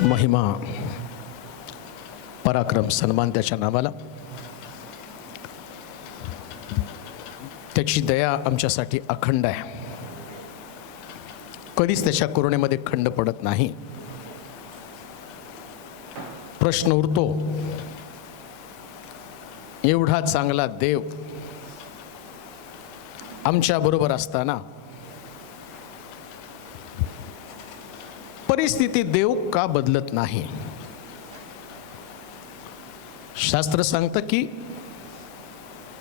महिमा पराक्रम सन्मान त्याच्या नावाला. त्याची दया आमच्यासाठी अखंड आहे. कधीच त्याच्या करुणेमध्ये खंड पडत नाही. प्रश्न उरतो, एवढा चांगला देव आमच्या बरोबर असताना परिस्थिती देव का बदलत नाही? शास्त्र सांगतं की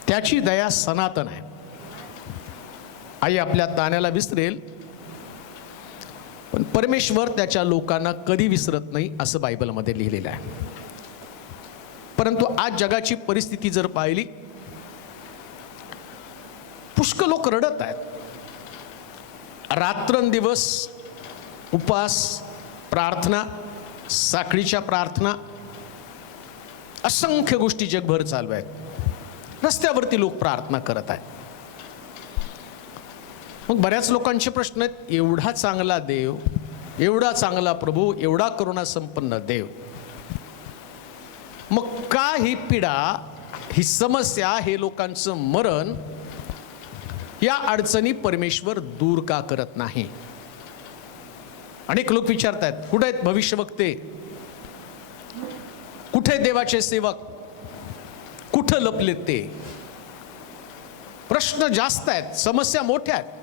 त्याची दया सनातन आहे. आई आपल्या ताण्याला विसरेल, पण परमेश्वर त्याच्या लोकांना कधी विसरत नाही असं बायबलमध्ये लिहिलेलं आहे. परंतु आज जगाची परिस्थिती जर पाहिली, पुष्कळ लोक रडत आहेत. रात्रंदिवस उपवास, प्रार्थना, साखळीच्या प्रार्थना, असंख्य गोष्टी जगभर चालू आहेत. रस्त्यावरती लोक प्रार्थना करत आहेत. मग बऱ्याच लोकांचे प्रश्न आहेत, एवढा चांगला देव, एवढा चांगला प्रभू, एवढा करुणा संपन्न देव, मग का ही पीडा, ही समस्या, हे लोकांचं मरण, या अडचणी परमेश्वर दूर का करत नाही? अनेक लोक विचारतात, कुठे आहेत भविष्यवक्ते, कुठे देवाचे सेवक, कुठं लपलेत ते? प्रश्न जास्त आहेत, समस्या मोठ्या आहेत.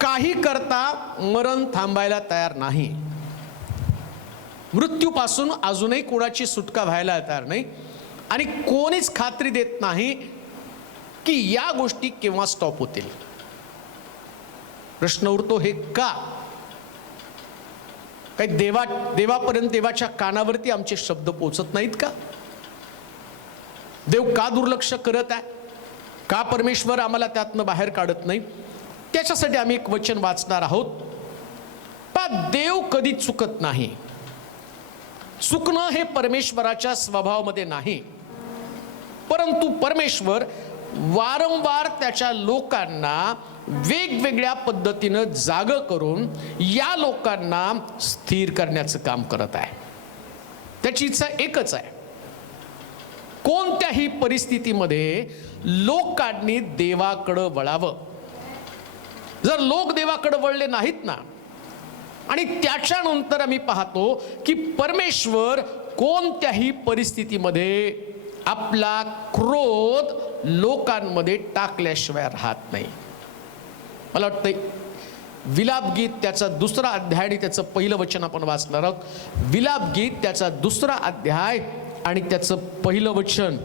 काही करता मरण थांबायला तयार नाही. मृत्यूपासून अजूनही कोणाची सुटका व्हायला तयार नाही. आणि कोणीच खात्री देत नाही की या गोष्टी केव्हा स्टॉप होतील. प्रश्न उरतो, हे का? काही देवापर्यंत, देवाच्या कानावरती आमचे शब्द पोचत नाहीत का? देव का दुर्लक्ष करत आहे? का परमेश्वर आम्हाला त्यातनं बाहेर काढत नाही? त्याच्यासाठी आम्ही एक वचन वाचणार आहोत. पण देव कधी चुकत नाही. चुकणं हे परमेश्वराच्या स्वभावामध्ये नाही. परंतु परमेश्वर वारंवार त्याच्या लोकांना वेगवेगळ्या पद्धतीनं जागं करून या लोकांना स्थिर करण्याचं काम करत आहे. त्याची इच्छा एकच आहे, कोणत्याही परिस्थितीमध्ये लोकांनी देवाकडं वळावं. जर लोक देवाकडे वळले नाहीत ना, आणि त्याच्यानंतर आम्ही पाहतो की परमेश्वर कोणत्याही परिस्थितीमध्ये आपला क्रोध लोकांमध्ये टाकल्याशिवाय राहत नाही. मला वाटतं विलाप गीत त्याचा 2रा अध्याय आणि त्याचं पहिलं वचन आपण वाचणार आहोत. विलाप गीत त्याचा 2रा अध्याय आणि त्याचं पहिलं वचन.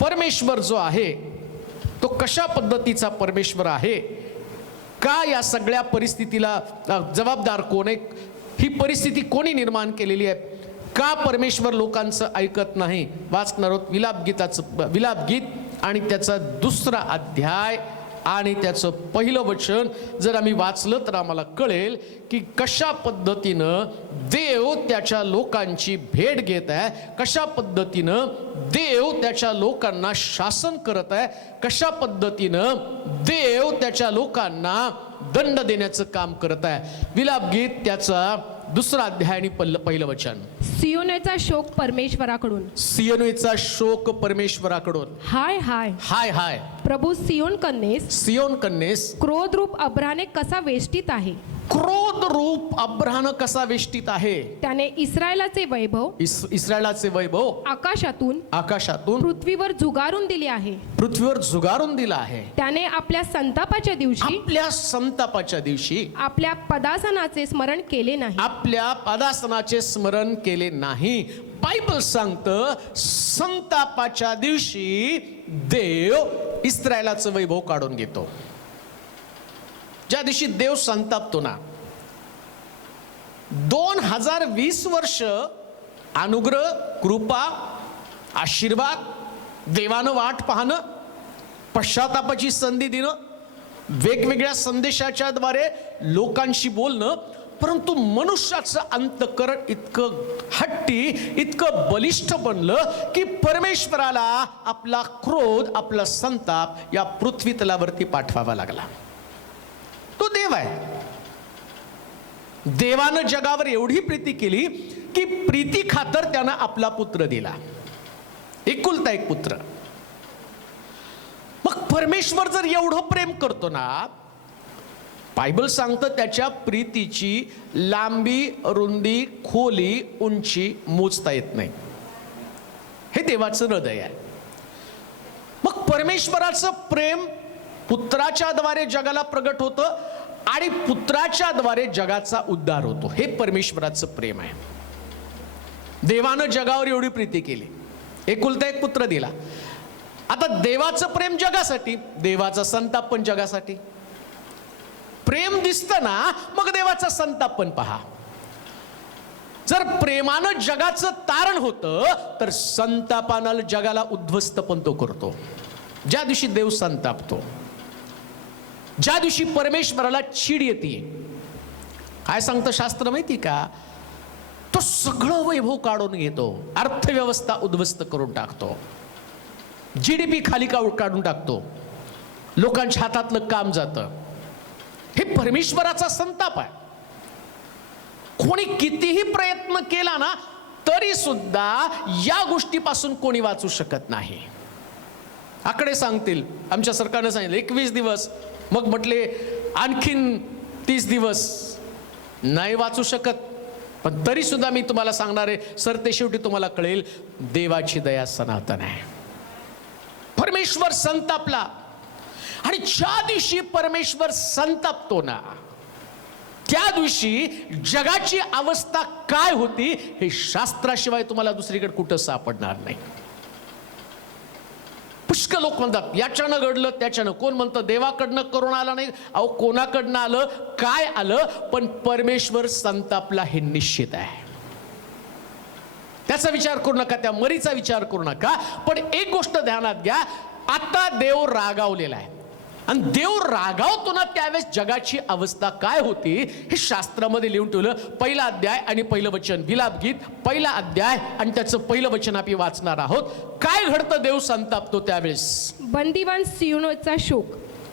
परमेश्वर जो आहे तो कशा पद्धतीचा परमेश्वर आहे, का या सगळ्या परिस्थितीला जबाबदार कोण आहे, ही परिस्थिती कोणी निर्माण केलेली आहे, का परमेश्वर लोकांचं ऐकत नाही, वाचणार आहोत. विलाप गीत आणि त्याचा 2रा अध्याय आणि त्याचं पहिलं वचन जर आम्ही वाचलं तर आम्हाला कळेल की कशा पद्धतीनं देव त्याच्या लोकांची भेट घेत आहे, कशा पद्धतीनं देव त्याच्या लोकांना शासन करत आहे, कशा पद्धतीनं देव त्याच्या लोकांना दंड देण्याचं काम करत आहे. विलाप गीत त्याचा 2रा अध्याय आणि पहिलं वचन. सियोनेचा शोक परमेश्वराकडून, सियोनेचा शोक परमेश्वराकडून. हाय हाय हाय हाय. प्रभू सियोन कन्येस क्रोध रूप अब्राने कसा वेष्टित आहे. क्रोध रूप अब्राहनं कसा वेष्टित आहे. त्याने इस्रायलाचे वैभव, इस्रायलाचे वैभव आकाशातून पृथ्वीवर जुगारून दिले आहे. पृथ्वीवर जुगारून दिला आहे. त्याने आपल्या संतापाच्या दिवशी आपल्या पदासनाचे स्मरण केले नाही. बायबल सांगतं संतापाच्या दिवशी देव इस्रायलाचं वैभव काढून घेतो. ज्या दिवशी देव संतापतो ना, 2020 वर्ष अनुग्रह, कृपा, आशीर्वाद, देवानं वाट पाहणं, पश्चातापाची संधी देणं, वेगवेगळ्या संदेशाच्या द्वारे लोकांशी बोलणं, परंतु मनुष्याचं अंतःकरण इतकं हट्टी, इतकं बलिष्ठ बनलं की परमेश्वराला आपला क्रोध, आपला संताप या पृथ्वी तलावरती पाठवावा लागला. तो देव आहे. देवानं जगावर एवढी प्रीती केली की प्रीती खातर त्यानं आपला पुत्र दिला, एकुलता एक पुत्र. मग परमेश्वर जर एवढं प्रेम करतो ना, बायबल सांगतं त्याच्या प्रीतीची लांबी, रुंदी, खोली, उंची मोजता येत नाही. हे देवाचं हृदय आहे. मग परमेश्वराचं प्रेम पुत्राच्या द्वारे जगाला प्रगट होतं आणि पुत्राच्या द्वारे जगाचा उद्धार होतो. हे परमेश्वराचं प्रेम आहे. देवानं जगावर एवढी प्रीती केली, एकुलता एक पुत्र दिला. आता देवाचं प्रेम जगासाठी, देवाचा संताप पण जगासाठी. प्रेम दिसतं ना, मग देवाचा संताप पण पहा. जर प्रेमानं जगाचं तारण होतं तर संतापानं जगाला उद्ध्वस्त पण तो करतो. ज्या दिवशी देव संतापतो, ज्या दिवशी परमेश्वराला चीड येते, काय सांगतं शास्त्र माहिती का? तो सगळं वैभव काढून घेतो, अर्थव्यवस्था उद्ध्वस्त करून टाकतो, GDP खाली काढून टाकतो, लोकांच्या हातातलं काम जातं. हे परमेश्वराचा संताप आहे. कोणी कितीही प्रयत्न केला ना तरी सुद्धा या गोष्टीपासून कोणी वाचू शकत नाही. आकडे सांगतील, आमच्या सरकारने सांगितलं 21 दिवस, मग म्हटले आणखीन 30 दिवस, नाही वाचू शकत. पण तरी सुद्धा मी तुम्हाला सांगणार आहे सर, ते शेवटी तुम्हाला कळेल, देवाची दया सनातन आहे. परमेश्वर संतापला, आणि ज्या दिवशी परमेश्वर संतापतो ना त्या दिवशी जगाची अवस्था काय होती हे शास्त्राशिवाय तुम्हाला दुसरीकडे कुठं सापडणार नाही. पुष्कळ लोक म्हणतात याच्यानं घडलं त्याच्यानं, कोण म्हणतं देवाकडनं करून आला नाही. अहो कोणाकडनं आलं, काय आलं, पण परमेश्वर संतापला हे निश्चित आहे. त्याचा विचार करू नका, त्या मरीचा विचार करू नका. पण एक गोष्ट ध्यानात घ्या, आता देव रागावलेला आहे, आणि देव रागावतो ना त्यावेळेस जगाची अवस्था काय होती हे शास्त्रामध्ये लिहून ठेवलं. पहिला अध्याय आणि पहिलं वचन, विलापगीत पहिला अध्याय आणि त्याचं पहिलं वचन आपण वाचणार आहोत. काय घडतं देव संतापतो त्यावेळेस? बंदिवान सियोनचा शोक,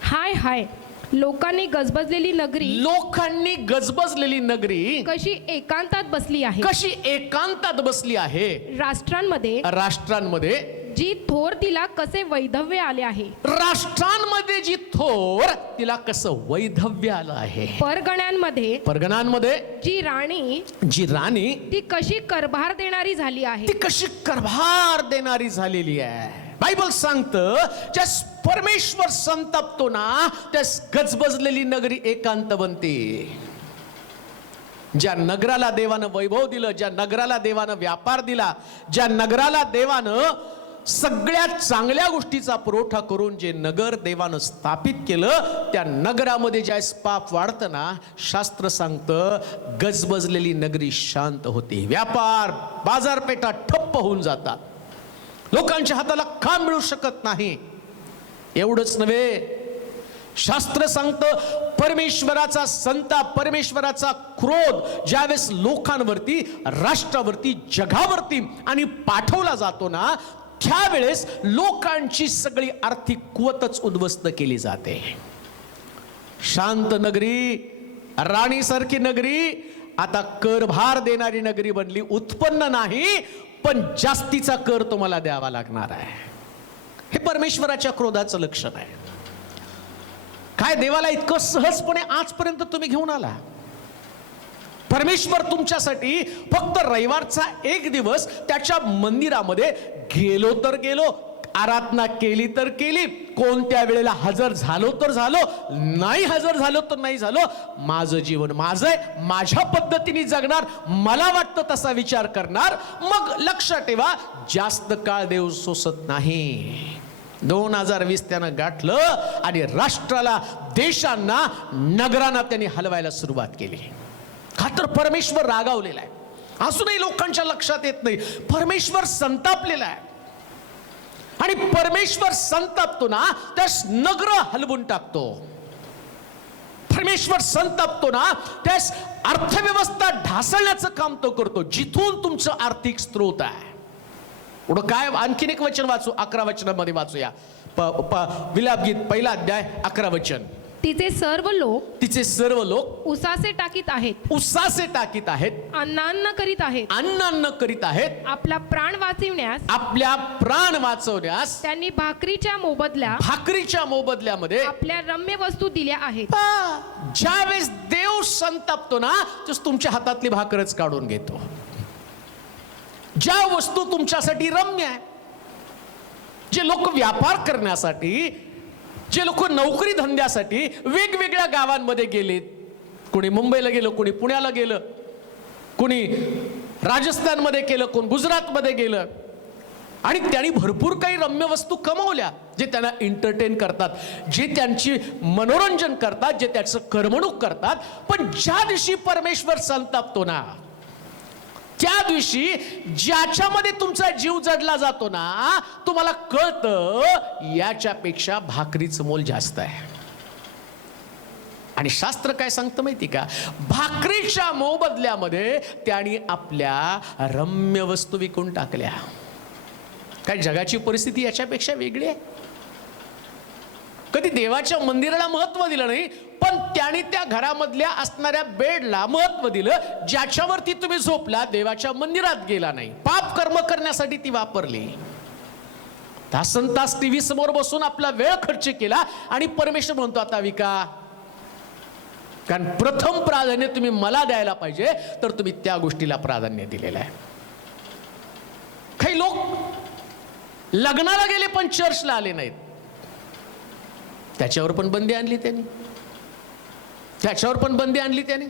हाय हाय, लोकांनी गजबजलेली नगरी, लोकांनी गजबजलेली नगरी कशी एकांतात बसली आहे, कशी एकांतात बसली आहे. राष्ट्रांमध्ये जी थोर तिला कसे वैधव्य आले आहे, राष्ट्रांमध्ये जी थोर तिला कसं वैधव्य आलं आहे. परगणांमध्ये जी राणी ती कशी करभार देणारी झाली आहे, ती कशी करभार देणारी झालेली आहे. बायबल सांगतं ज्यास परमेश्वर संतापतो ना त्यास गजबजलेली नगरी एकांत बनते. ज्या नगराला देवानं वैभव दिलं, ज्या नगराला देवानं व्यापार दिला, ज्या नगराला देवानं सगळ्या चांगल्या गोष्टीचा पुरवठा करून जे नगर देवानं स्थापित केलं, त्या नगरामध्ये ज्यावेळेस पाप वाढतं ना, शास्त्र सांगतं गजबजलेली नगरी शांत होती. व्यापार बाजारपेठा ठप्प होऊन जातात, लोकांच्या हाताला काम मिळू शकत नाही. एवढंच नव्हे, शास्त्र सांगतं परमेश्वराचा संताप, परमेश्वराचा क्रोध ज्यावेळेस लोकांवरती, राष्ट्रावरती, जगावरती आणि पाठवला जातो ना त्यावेळेस लोकांची सगळी आर्थिक कुवतच उद्ध्वस्त केली जाते. शांत नगरी, राणीसारखी नगरी आता करभार देणारी नगरी बनली. उत्पन्न नाही पण जास्तीचा कर तुम्हाला द्यावा लागणार आहे. हे परमेश्वराच्या क्रोधाचं लक्षण आहे. काय देवाला इतकं सहजपणे आजपर्यंत तुम्ही घेऊन आला? परमेश्वर तुमच्यासाठी फक्त रविवारचा एक दिवस त्याच्या मंदिरामध्ये गेलो तर गेलो, आराधना केली तर केली, कोणत्या वेळेला हजर झालो तर झालो, नाही हजर झालो तर नाही झालो, माझं जीवन माझं आहे, माझ्या पद्धतीने जगणार, मला वाटतं तसा विचार करणार. मग लक्षात ठेवा, जास्त काळ देव सोसत नाही. 2020 त्यानं गाठलं आणि राष्ट्राला, देशांना, नगरांना त्यांनी हलवायला सुरुवात केली. का तर परमेश्वर रागावलेला आहे. अजूनही लोकांच्या लक्षात येत नाही, परमेश्वर संतापलेला आहे. आणि परमेश्वर संतापतो ना त्यास नगर हलवून टाकतो. परमेश्वर संतापतो ना त्यास अर्थव्यवस्था ढासळण्याचं काम तो करतो, जिथून तुमचं आर्थिक स्रोत आहे. पुढं काय, आणखीन एक वचन वाचू, 11 वचनामध्ये वाचूया. विलापगीत पहिला अध्याय 11 वचन. तिचे सर्व लोक तिचे सर्व लोक उसासे टाकीत आहेत, उसासे टाकीत आहेत, अन्नान्न करीत आहेत, अन्न करीत आहेत, आपला प्राण वाचविण्यास आपल्या प्राण वाचवण्यास त्यांनी भाकरीच्या मोबदल्यामध्ये आपल्या रम्य वस्तू दिल्या आहेत. ज्यावेळेस देव संतापतो ना, तेच तुमच्या हातातली भाकरच काढून घेतो. ज्या वस्तू तुमच्यासाठी रम्य आहे, जे लोक व्यापार करण्यासाठी, जे लोक नोकरी धंद्यासाठी वेगवेगळ्या गावांमध्ये गेलेत, कोणी मुंबईला गेलं, कोणी पुण्याला गेलं, कोणी राजस्थानमध्ये केलं, कोण गुजरातमध्ये गेलं, आणि त्यांनी भरपूर काही रम्य वस्तू कमवल्या, जे त्यांना एंटरटेन करतात, जे त्यांची मनोरंजन करतात, जे त्याचं करमणूक करतात. पण ज्या दिवशी परमेश्वर संतापतो ना, त्या दिवशी ज्याच्यामध्ये तुमचा जीव जडला जातो ना, तुम्हाला कळतं याच्यापेक्षा भाकरीचं मोल जास्त आहे. आणि शास्त्र काय सांगतं माहिती का? भाकरीच्या मोबदल्यामध्ये त्यांनी आपल्या रम्य वस्तू विकून टाकल्या. काय जगाची परिस्थिती याच्यापेक्षा वेगळी आहे? कधी देवाच्या मंदिराला महत्व दिलं नाही, पण त्याने त्या घरामधल्या असणाऱ्या बेडला महत्व दिलं. ज्याच्यावरती तुम्ही झोपला, देवाच्या मंदिरात गेला नाही, पाप कर्म करण्यासाठी ती वापरली. तासनतास टीव्ही समोर बसून आपला वेळ खर्च केला, आणि परमेश्वर म्हणतो आता विका. कारण प्रथम प्राधान्य तुम्ही मला द्यायला पाहिजे, तर तुम्ही त्या गोष्टीला प्राधान्य दिलेलं आहे. काही लोक लग्नाला गेले पण चर्चला आले नाहीत, त्याच्यावर पण बंदी आणली त्यांनी.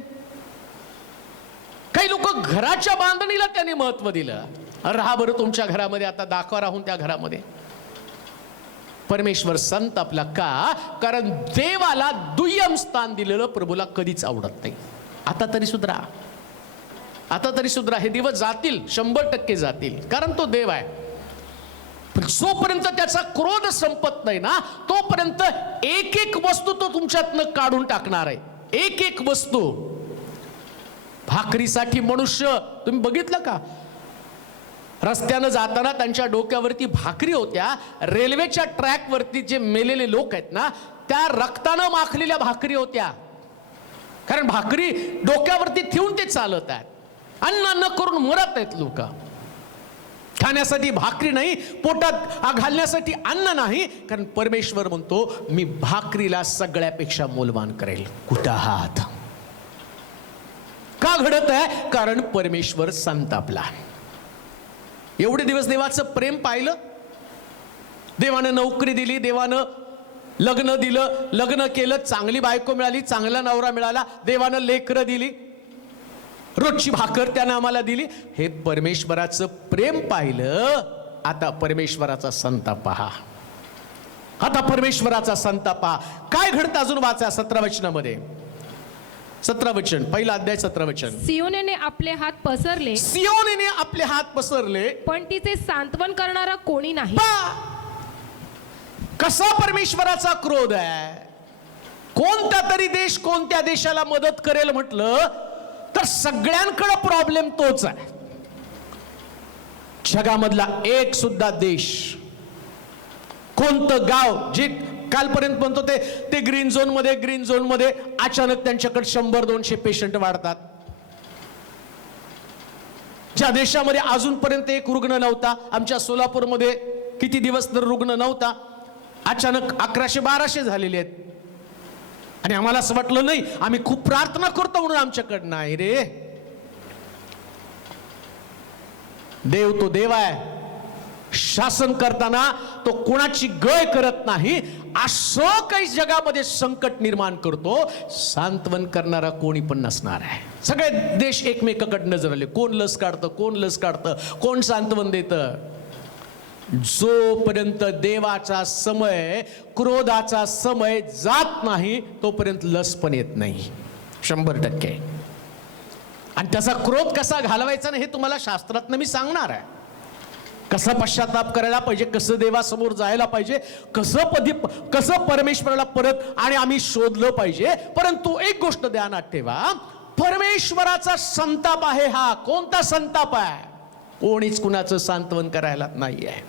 काही लोक घराच्या बांधणीला त्यांनी महत्व दिलं. राहा बरं तुमच्या घरामध्ये, आता दाखवा राहून त्या घरामध्ये. परमेश्वर संतापला का? कारण देवाला दुय्यम स्थान दिलेलं प्रभूला कधीच आवडत नाही. आता तरी सुधरा. हे दिवस जातील, 100% जातील, कारण तो देव आहे. पण जोपर्यंत त्याचा क्रोध संपत नाही ना, तोपर्यंत एक एक वस्तू तो तुमच्यातनं काढून टाकणार आहे. एक एक वस्तू. भाकरीसाठी मनुष्य तुम्ही बघितलं का? रस्त्यानं जाताना त्यांच्या डोक्यावरती भाकरी होत्या. रेल्वेच्या ट्रॅकवरती जे मेलेले लोक आहेत ना, त्या रक्तानं माखलेल्या भाकरी होत्या. कारण भाकरी डोक्यावरती ठेवून ते चालत आहेत. अन्न करून मरत आहेत लोक. खाण्यासाठी भाकरी नाही, पोटात घालण्यासाठी अन्न नाही. कारण परमेश्वर म्हणतो मी भाकरीला सगळ्यापेक्षा मोलवान करेल. कुठं आहात? का घडत आहे? कारण परमेश्वर संतापला. एवढे दिवस देवाचं प्रेम पाहिलं. देवानं नोकरी दिली, देवानं लग्न दिलं, लग्न केलं, चांगली बायको मिळाली, चांगला नवरा मिळाला, देवानं लेकरं दिली, रोजची भाकर त्यानं आम्हाला दिली. हे परमेश्वराचं प्रेम पाहिलं. आता परमेश्वराचा संताप पहा. काय घडतं अजून वाचा 17 वचनामध्ये. 17 वचन, पहिला अध्याय 17 वचन. सियोनेने आपले हात पसरले, पण तिचे सांत्वन करणारा कोणी नाही. कसा परमेश्वराचा क्रोध आहे. कोणता तरी देश कोणत्या देशाला मदत करेल म्हटलं तर सगळ्यांकडे प्रॉब्लेम तोच आहे. जगामधला एक सुद्धा देश, कोणतं गाव जे कालपर्यंत म्हणतो ते ग्रीन झोन मध्ये अचानक त्यांच्याकडे 100-200 पेशंट वाढतात. ज्या देशामध्ये अजूनपर्यंत एक रुग्ण नव्हता, आमच्या सोलापूरमध्ये किती दिवस तर रुग्ण नव्हता, अचानक 1100-1200 झालेले आहेत. आणि आम्हाला असं वाटलं नाही, आम्ही खूप प्रार्थना करतो म्हणून आमच्याकडं नाही रे. देव तो देव आहे. शासन करताना तो कोणाची गय करत नाही. असं काही जगामध्ये संकट निर्माण करतो, सांत्वन करणारा कोणी पण नसणार आहे. सगळे देश एकमेकाकडे नजर आले. कोण लस काढतं, कोण सांत्वन देतं. जोपर्यंत देवाचा समय, क्रोधाचा समय जात नाही, तोपर्यंत लस पण येत नाही. 100%. आणि त्याचा क्रोध कसा घालवायचा नाही हे तुम्हाला शास्त्रातनं मी सांगणार आहे. कसा पश्चाताप करायला पाहिजे, कसं देवासमोर जायला पाहिजे, कसं परमेश्वराला परत आणि आम्ही शोधलं पाहिजे. परंतु एक गोष्ट ध्यानात ठेवा, परमेश्वराचा संताप आहे. हा कोणता संताप आहे? कोणीच कुणाचं सांत्वन करायला नाही आहे.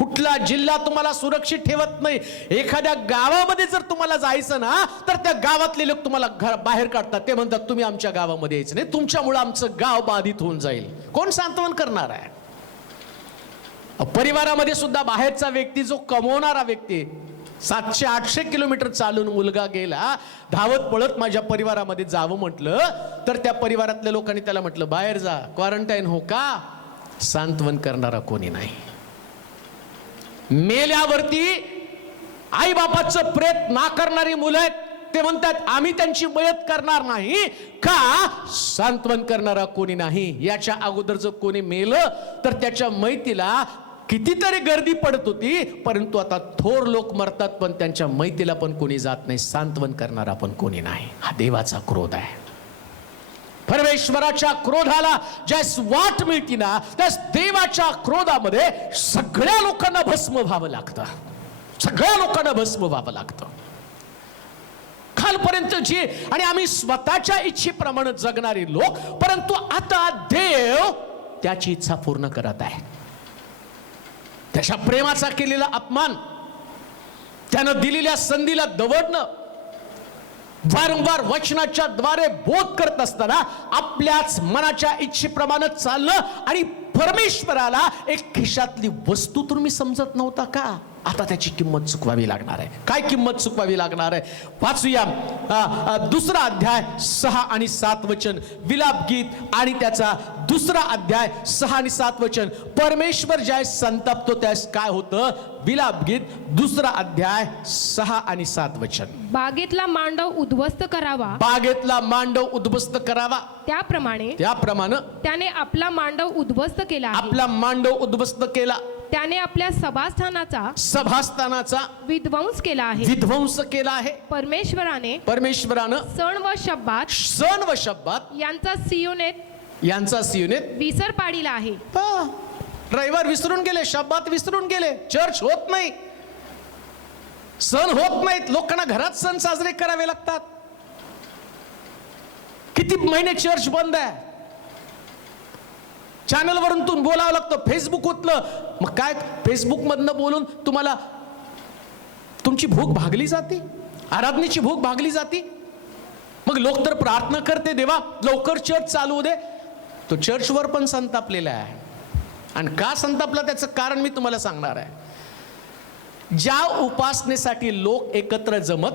कुठला जिल्हा तुम्हाला सुरक्षित ठेवत नाही. एखाद्या गावामध्ये जर तुम्हाला जायचं ना, तर त्या गावातले लोक तुम्हाला बाहेर काढतात. ते म्हणतात तुम्ही आमच्या गावामध्ये यायचं नाही, तुमच्यामुळे आमचं गाव बाधित होऊन जाईल. कोण सांत्वन करणार आहे? परिवारामध्ये सुद्धा बाहेरचा व्यक्ती, जो कमवणारा व्यक्ती, 700-800 किलोमीटर चालून मुलगा गेला, धावत पळत माझ्या परिवारामध्ये जावं म्हटलं, तर त्या परिवारातल्या लोकांनी त्याला म्हटलं बाहेर जा, क्वारंटाईन हो का? सांत्वन करणारा कोणी नाही. मेल्यावरती आई बापाचं प्रेत नाकारणारी मुलं आहेत, ते म्हणतात आम्ही त्यांची मयत करणार नाही का? सांत्वन करणारा कोणी नाही. याच्या अगोदर जर कोणी मेलं तर त्याच्या मैतीला कितीतरी गर्दी पडत होती, परंतु आता थोर लोक मरतात पण त्यांच्या मैतीला पण कोणी जात नाही. सांत्वन करणारा पण कोणी नाही. हा देवाचा क्रोध आहे. परमेश्वराच्या क्रोधाला ज्यास वाट मिळती ना, त्यास देवाच्या क्रोधामध्ये सगळ्या लोकांना भस्म व्हावं लागतं. सगळ्या लोकांना भस्म व्हावं लागतं. खालपर्यंत जे आणि आम्ही स्वतःच्या इच्छेप्रमाणे जगणारे लोक, परंतु आता देव त्याची इच्छा पूर्ण करत आहे. त्याच्या प्रेमाचा केलेला अपमान, त्यानं दिलेल्या संधीला दवडणं, वारंवार वचनाच्या द्वारे बोध करत असताना आपल्याच मनाच्या इच्छेप्रमाणे चालणं आणि परमेश्वराला एक खिशातली वस्तू तुम्ही समजत नव्हता का? आता त्याची किंमत चुकवावी लागणार आहे. काय किंमत चुकवावी लागणार आहे? वाचूया 2 अध्याय 6 आणि 7 वचन. विलाप गीत आणि त्याचा 2 अध्याय 6 आणि 7 वचन. परमेश्वर ज्या संतापतो त्यास काय होतं? विलाप गीत 2 अध्याय 6 आणि 7 वचन. बागेतला मांडव उद्ध्वस्त करावा, बागेतला मांडव उद्ध्वस्त करावा, त्याप्रमाणे त्याने आपला मांडव उद्ध्वस्त केला आहे. आपला मांडव उद्ध्वस्त केला. त्याने आपल्या सभास्थानाचा विध्वंस केला आहे. परमेश्वरानं सण व शब्बात यांचा सियोनेत विसर पाडिला आहे. रविवार विसरून गेले, शब्बात विसरून गेले, चर्च होत नाही, सण होत नाहीत, लोकांना घरात सण साजरे करावे लागतात. किती महिने चर्च बंद आहे, चॅनल वरून तुम्ही बोलावं लागतं, फेसबुक उतलं. मग काय फेसबुक मधनं बोलून तुम्हाला तुमची भूक भागली जाते, आराधनेची भूक भागली जाते. मग लोक तर प्रार्थना करते, देवा लवकर चर्च चालू होऊ दे. तो चर्चवर पण संतापलेला आहे. आणि का संतापला त्याचं कारण मी तुम्हाला सांगणार आहे. ज्या उपासनेसाठी लोक एकत्र जमत,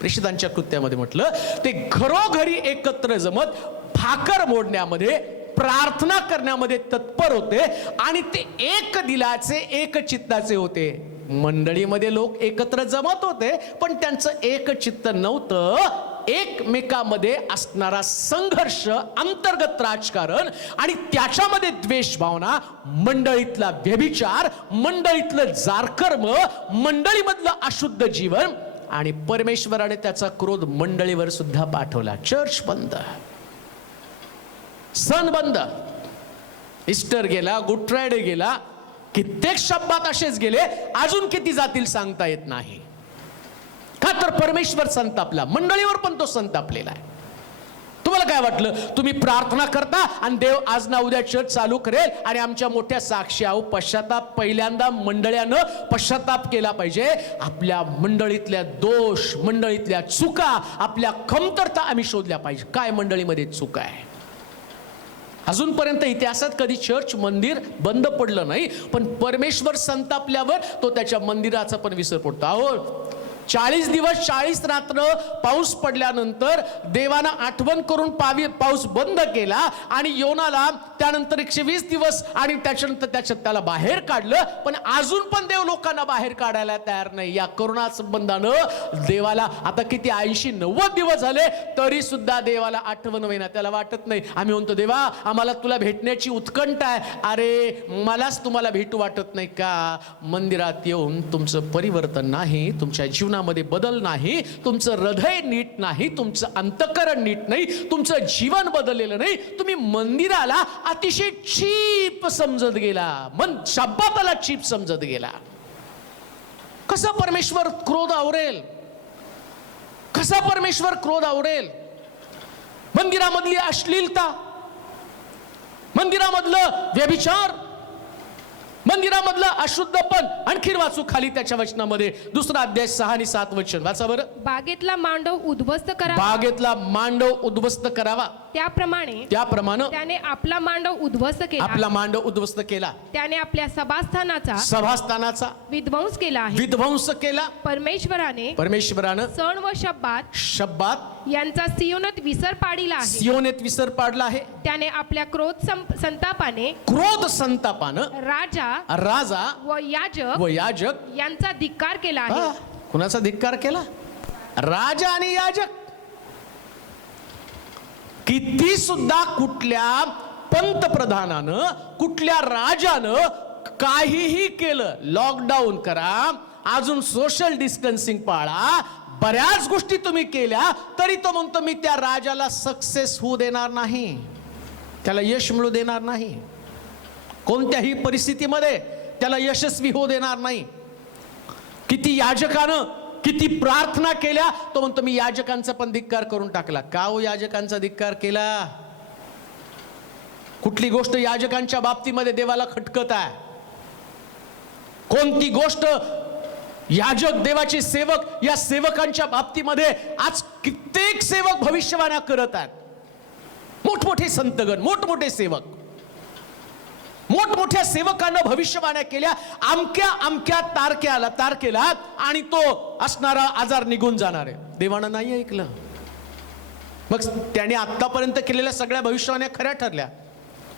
प्रेषितांच्या कृत्यामध्ये म्हटलं, ते घरोघरी एकत्र जमत भाकर मोडण्यामध्ये, प्रार्थना करण्यामध्ये तत्पर होते आणि ते एक दिलाचे, एक चित्ताचे होते. मंडळीमध्ये लोक एकत्र जमत होते, पण त्यांचं एक चित्त नव्हतं. एकमेकामध्ये असणारा संघर्ष, अंतर्गत राजकारण आणि त्याच्यामध्ये द्वेष भावना, मंडळीतला व्यभिचार, मंडळीतलं जारकर्म, मंडळीमधलं अशुद्ध जीवन, आणि परमेश्वराने त्याचा क्रोध मंडळीवर सुद्धा पाठवला. चर्च बंद, सण बंद, ईस्टर गेला, गुड फ्रायडे गेला, कित्येक शब्दात असेच गेले, अजून किती जातील सांगता येत नाही. का तर परमेश्वर संतापला, मंडळीवर पण तो संतापलेला आहे. तुम्हाला काय वाटलं? तुम्ही प्रार्थना करता आणि देव आज ना उद्या चर्च चालू करेल आणि आमच्या मोठ्या साक्षी आहो. पश्चाताप पहिल्यांदा मंडळ्यानं पश्चाताप केला पाहिजे. आपल्या मंडळीतल्या दोष, मंडळीतल्या चुका, आपल्या कमतरता आम्ही शोधल्या पाहिजे. काय मंडळीमध्ये चुका आहे? अजूनपर्यंत इतिहासात कधी चर्च, मंदिर बंद पडलं नाही, पण परमेश्वर संतापल्यावर तो त्याच्या मंदिराचा पण विसर पडतो. अहो 40 दिवस 40 रात्र पाऊस पडल्यानंतर देवानं आठवण करून पाऊस बंद केला आणि योनाला त्यानंतर 120 दिवस आणि त्याच्यानंतर त्याला बाहेर काढलं. पण अजून पण देव लोकांना बाहेर काढायला तयार नाही. या करोना संबंधानं देवाला आता किती 80-90 दिवस झाले तरी सुद्धा देवाला आठवण होईना. त्याला वाटत नाही. आम्ही म्हणतो देवा आम्हाला तुला भेटण्याची उत्कंठा आहे. अरे मलाच तुम्हाला भेटू वाटत नाही का? मंदिरात येऊन तुमचं परिवर्तन नाही, तुमच्या जीवनामध्ये बदल नाही, तुमचं हृदय नीट नाही, तुमचं अंतःकरण नीट नाही, तुमचं जीवन बदललेलं नाही. तुम्ही मंदिराला अतिशय चीप समजत गेला, शब्दाला चीप समजत गेला. कसा परमेश्वर क्रोध आवरेल? कसा परमेश्वर क्रोध आवरेल? मंदिरामधली अश्लीलता, मंदिरामधलं व्यभिचार, मंदिरामधलं अशुद्धपण आणखीन वाचू खाली त्याच्या वचनामध्ये, 2 अध्याय 6 आणि 7 वचन वाचा बरं. बागेतला मांडव उद्ध्वस्त करावा, बागेतला मांडव उद्ध्वस्त करावा, त्याप्रमाणे त्याने आपला मांडव उद्ध्वस्त केला, आपला मांडव उद्ध्वस्त केला. त्याने आपल्या सभास्थानाचा विध्वंस केला आहे. विध्वंस केला. परमेश्वरानं सण व शब्बात यांचा सियोनात विसर पाडिला आहे. सियोनेत विसर पाडला आहे. त्याने आपल्या क्रोध संतापाने राजा व याजक यांचा धिक्कार केला आहे. कुणाचा धिक्कार केला? राजा आणि याजक. किती सुद्धा कुठल्या पंतप्रधानानं, कुठल्या राजानं काहीही केलं, लॉकडाऊन करा, अजून सोशल डिस्टन्सिंग पाळा, बऱ्याच गोष्टी तुम्ही केल्या, तरी तो म्हणतो मी त्या राजाला सक्सेस होऊ देणार नाही, त्याला यश मिळू देणार नाही, कोणत्याही परिस्थितीमध्ये त्याला यशस्वी होऊ देणार नाही. किती याजकानं किती प्रार्थना केल्या, तो म्हणतो मी याजकांचा पण धिक्कार करून टाकला. का हो याजकांचा धिक्कार केला? कुठली गोष्ट याजकांच्या बाबतीमध्ये देवाला खटकत आहे? कोणती गोष्ट याजक, देवाचे सेवक, या सेवकांच्या बाबतीमध्ये आज कित्येक सेवक भविष्यवाण्या करत आहेत. मोठमोठे संतगण, मोठमोठे सेवक, मोठमोठ्या सेवकांना भविष्यवाण्या केल्या, अमक्या तारखेला आणि तो असणारा आजार निघून जाणार आहे. देवानं नाही ऐकलं. मग त्याने आतापर्यंत केलेल्या सगळ्या भविष्यवाण्या खऱ्या ठरल्या,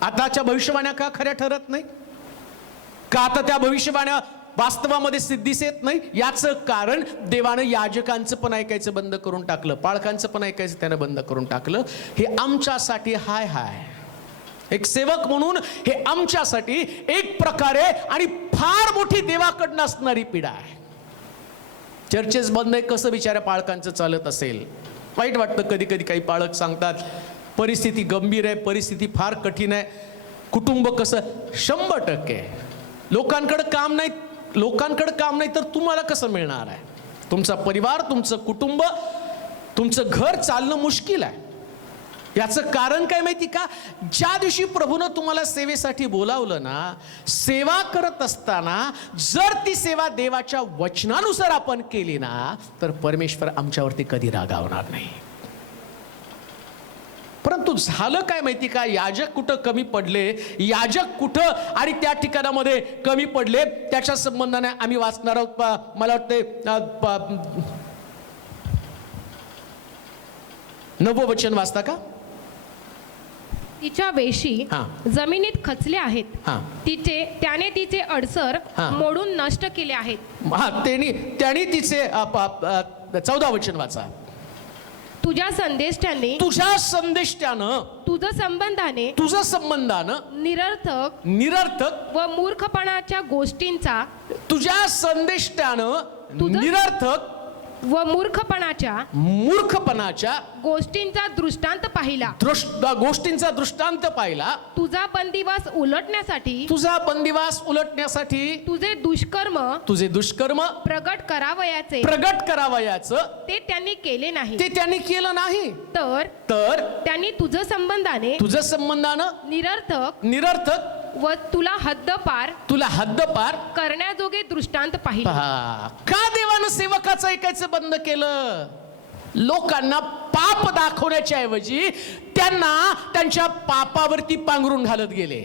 आताच्या भविष्यवाण्या का खऱ्या ठरत नाही? का आता त्या भविष्यवाण्या वास्तवामध्ये सिद्धीस येत नाही? याचं कारण देवानं याजकांचं पण ऐकायचं बंद करून टाकलं, पाळकांचं पण ऐकायचं त्यानं बंद करून टाकलं. हे आमच्यासाठी हाय एक सेवक म्हणून हे आमच्यासाठी एक प्रकारे आणि फार मोठी देवाकडनं असणारी पीडा आहे. चर्चेस बंद आहे, कसं बिचाऱ्या पाळकांचं चालत असेल? वाईट वाटतं कधी कधी. काही पाळक सांगतात परिस्थिती गंभीर आहे, परिस्थिती फार कठीण आहे, कुटुंब कसं. 100% लोकांकडे काम नाही तर तुम्हाला कसं मिळणार आहे? तुमचा परिवार, तुमचं कुटुंब, तुमचं घर चालणं मुश्किल आहे. याचं कारण काय माहिती का? ज्या दिवशी प्रभूनं तुम्हाला सेवेसाठी बोलावलं ना, सेवा करत असताना जर ती सेवा देवाच्या वचनानुसार आपण केली ना, तर परमेश्वर आमच्यावरती कधी रागावणार नाही. परंतु झालं काय माहिती का? याजक कुठं कमी पडले, याजक कुठं आणि त्या ठिकाणामध्ये कमी पडले, त्याच्या संबंधाने आम्ही वाचणार आहोत. मला वाटते 9वं वचन वाचता का? तिच्या वेशी जमिनीत खचले आहेत, त्याने तिचे अडसर मोडून नष्ट केले आहेत. त्याने तिचे 14 वचन वाचा. तुझ्या संदेष्ट्यानं तुझं संबंधानं निरर्थक व मूर्खपणाच्या गोष्टींचा, तुझ्या संदेष्ट्यानं निरर्थक व मूर्खपणाच्या गोष्टींचा दृष्टांत पाहिला. तुझा बंदिवास उलटण्यासाठी तुझे दुष्कर्म प्रगट करावयाचं ते त्यांनी केले नाही. तर त्यांनी तुझं संबंधाने निरर्थक व तुला हद्दपार करण्याजोगे दृष्टांत पाहिला. का देवानं सेवकाचं ऐकायचं बंद केलं? लोकांना पाप दाखवण्याच्या ऐवजी त्यांना त्यांच्या पापावरती पांघरून घालत गेले.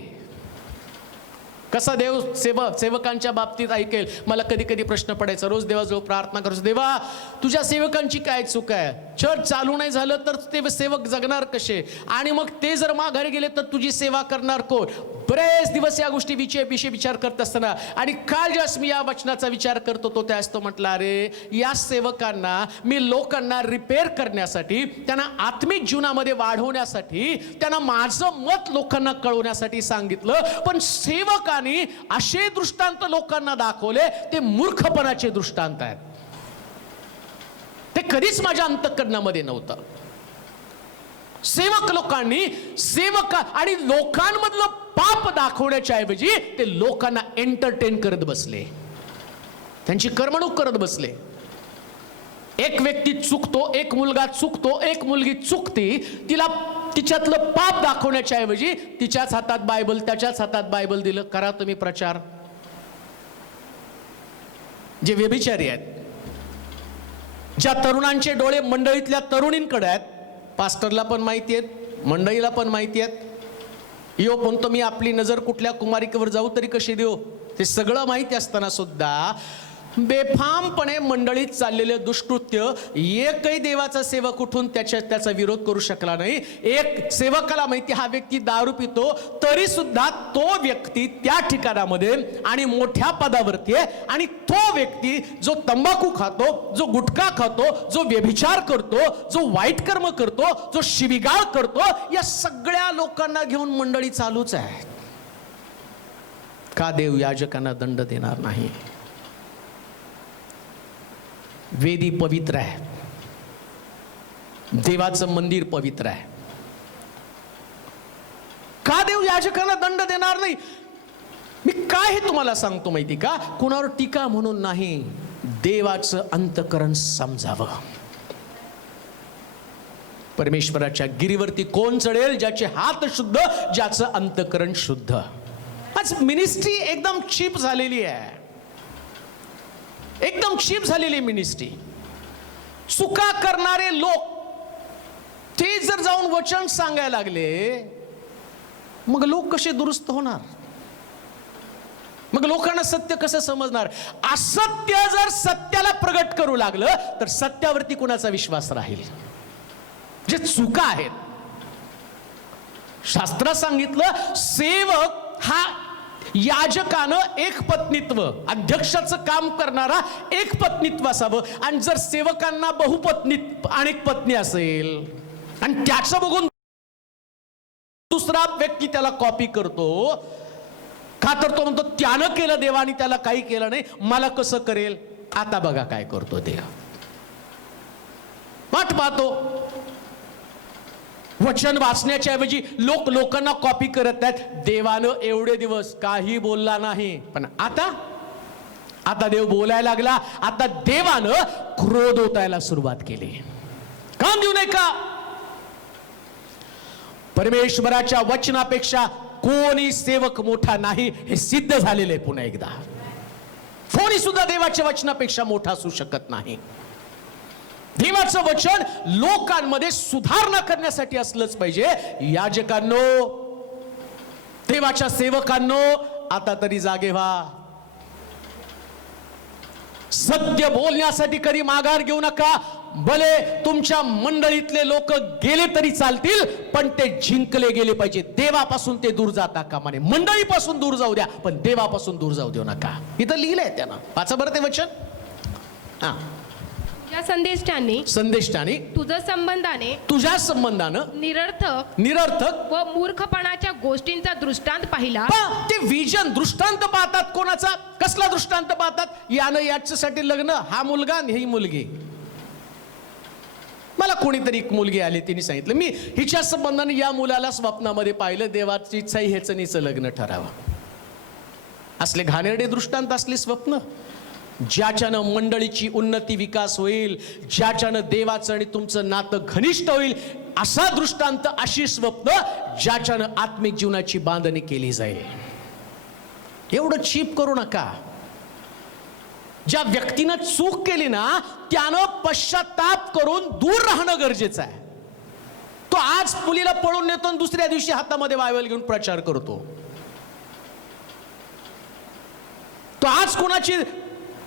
कसा देव सेवकांच्या बाबतीत ऐकेल? मला कधी कधी प्रश्न पडायचा. रोज देवाजवळ प्रार्थना करायचो, देवा तुझ्या सेवकांची काय चूक आहे? चर्च चालू नाही झालं तर ते सेवक जगणार कसे? आणि मग ते जर माघारी गेले तर तुझी सेवा करणार कोण? बरेच दिवस या गोष्टी विचार करत असताना आणि काल ज्यावेळेस मी या वचनाचा विचार करतो तो त्यावेळेस तो म्हटला, अरे या सेवकांना मी लोकांना रिपेअर करण्यासाठी, त्यांना आत्मिक जीवनामध्ये वाढवण्यासाठी, त्यांना माझं मत लोकांना कळवण्यासाठी सांगितलं, पण सेवकांनी असे दृष्टांत लोकांना दाखवले ते मूर्खपणाचे दृष्टांत आहेत. ते कधीच माझ्या अंतःकरणामध्ये नव्हतं. सेवक लोकांनी आणि लोकांमधलं पाप दाखवण्याच्या ऐवजी ते लोकांना एंटरटेन करत बसले, त्यांची करमणूक करत बसले. एक व्यक्ती चुकतो, एक मुलगा चुकतो, एक मुलगी चुकती, तिच्यातलं पाप दाखवण्याच्या ऐवजी तिच्याच हातात बायबल, त्याच्याच हातात बायबल दिलं, करा तुम्ही प्रचार. जे व्यभिचारी आहेत, ज्या तरुणांचे डोळे मंडळीतल्या तरुणींकडे आहेत, पास्टरला पण माहिती आहेत, मंडळीला पण माहिती आहेत. यो म्हणतो मी आपली नजर कुठल्या कुमारिकेवर जाऊ तरी कशी देऊ, ते सगळं माहिती असताना सुद्धा बेफामपणे मंडळीत चाललेले दुष्कृत्य, एकही देवाचा सेवक उठून त्याचा विरोध करू शकला नाही. एक सेवकाला माहिती हा व्यक्ती दारू पितो, तरी सुद्धा तो व्यक्ती त्या ठिकाणामध्ये आणि मोठ्या पदावरती आहे. आणि तो व्यक्ती जो तंबाखू खातो, जो गुटखा खातो, जो व्यभिचार करतो, जो वाईट कर्म करतो, जो शिवीगाळ करतो, या सगळ्या लोकांना घेऊन मंडळी चालूच आहे. का देव याजकांना दंड देणार नाही? वेदी पवित्र आहे, देवाचं मंदिर पवित्र आहे. का देव याजकांना दंड देणार नाही? मी काय हे तुम्हाला सांगतो माहिती का? कुणावर टीका म्हणून नाही, देवाचं अंतःकरण समजावं. परमेश्वराच्या गिरीवरती कोण चढेल? ज्याचे हात शुद्ध, ज्याचं अंतःकरण शुद्ध. आज मिनिस्ट्री एकदम चीप झालेली आहे, एकदम चीप झालेली मिनिस्ट्री. चुका करणारे लोक ते जर जाऊन वचन सांगायला लागले, मग लोक कसे दुरुस्त होणार? मग लोकांना सत्य कसं समजणार? असत्य जर सत्याला प्रगट करू लागलं तर सत्यावरती कुणाचा विश्वास राहील? जे चुका आहेत, शास्त्रात सांगितलं सेवक हा याजकानं एक पत्नीत्व, अध्यक्षाचं काम करणारा एक पत्नीत्व असावं. आणि जर सेवकांना बहुपत्नी अनेक पत्नी असेल आणि त्याचं बघून दुसरा व्यक्ती त्याला कॉपी करतो, का तर तो म्हणतो त्यानं केलं देवानी त्याला काही केलं नाही, मला कसं करेल? आता बघा काय करतो देव. वाट पाहतो. वचन वाचण्याच्या ऐवजी लोकांना कॉपी करत आहेत. देवानं एवढे दिवस काही बोलला नाही, पण आता देव बोलायला लागला. आता देवानं क्रोध ओतायला सुरुवात केली. काम देऊ नये का? परमेश्वराच्या वचनापेक्षा कोणी सेवक मोठा नाही, हे सिद्ध झालेले. पुन्हा एकदा कोणी सुद्धा देवाच्या वचनापेक्षा मोठा असू शकत नाही. देवाचं वचन लोकांमध्ये सुधारणा करण्यासाठी असलंच पाहिजे. याजकांनो, देवाच्या सेवकांनो, आता तरी जागे व्हा. सत्य बोलण्यासाठी कधी माघार घेऊ नका. भले तुमच्या मंडळीतले लोक गेले तरी चालतील, पण ते जिंकले गेले पाहिजे. देवापासून ते दूर जाता कामा नये. मंडळीपासून दूर जाऊ द्या, पण देवापासून दूर जाऊ देऊ नका. इथं लिहिलंय त्यानं. वाचा बरं ते वचन. हा. या संदेष्टाने तुझ्या संबंधाने निरर्थक व मूर्खपणाच्या गोष्टींचा दृष्टांत पाहिला. ते विजन दृष्टांत पाहतात. कोणाचा? कसला दृष्टांत पाहतात? यानं याच्यासाठी लग्न, हा मुलगा आणि ही मुलगी. मला कोणीतरी एक मुलगी आली, तिने सांगितलं मी हिच्या संबंधाने या मुलाला स्वप्नामध्ये पाहिलं, देवाची इच्छा ही हेच नीचं लग्न ठरावं. असले घाणेरडे दृष्टांत, असले स्वप्न, ज्याच्यानं मंडळीची उन्नती विकास होईल, ज्याच्यानं देवाचं आणि तुमचं नातं घनिष्ठ होईल, असा दृष्टांत, अशी स्वप्न ज्याच्यानं आत्मिक जीवनाची बांधणी केली जाईल. एवढं चीप करू नका. ज्या व्यक्तीनं चूक केली ना, त्यानं पश्चाताप करून दूर राहणं गरजेचं आहे. तो आज मुलीला पळून नेतो आणि दुसऱ्या दिवशी हातामध्ये बायबल घेऊन प्रचार करतो. तो आज कोणाची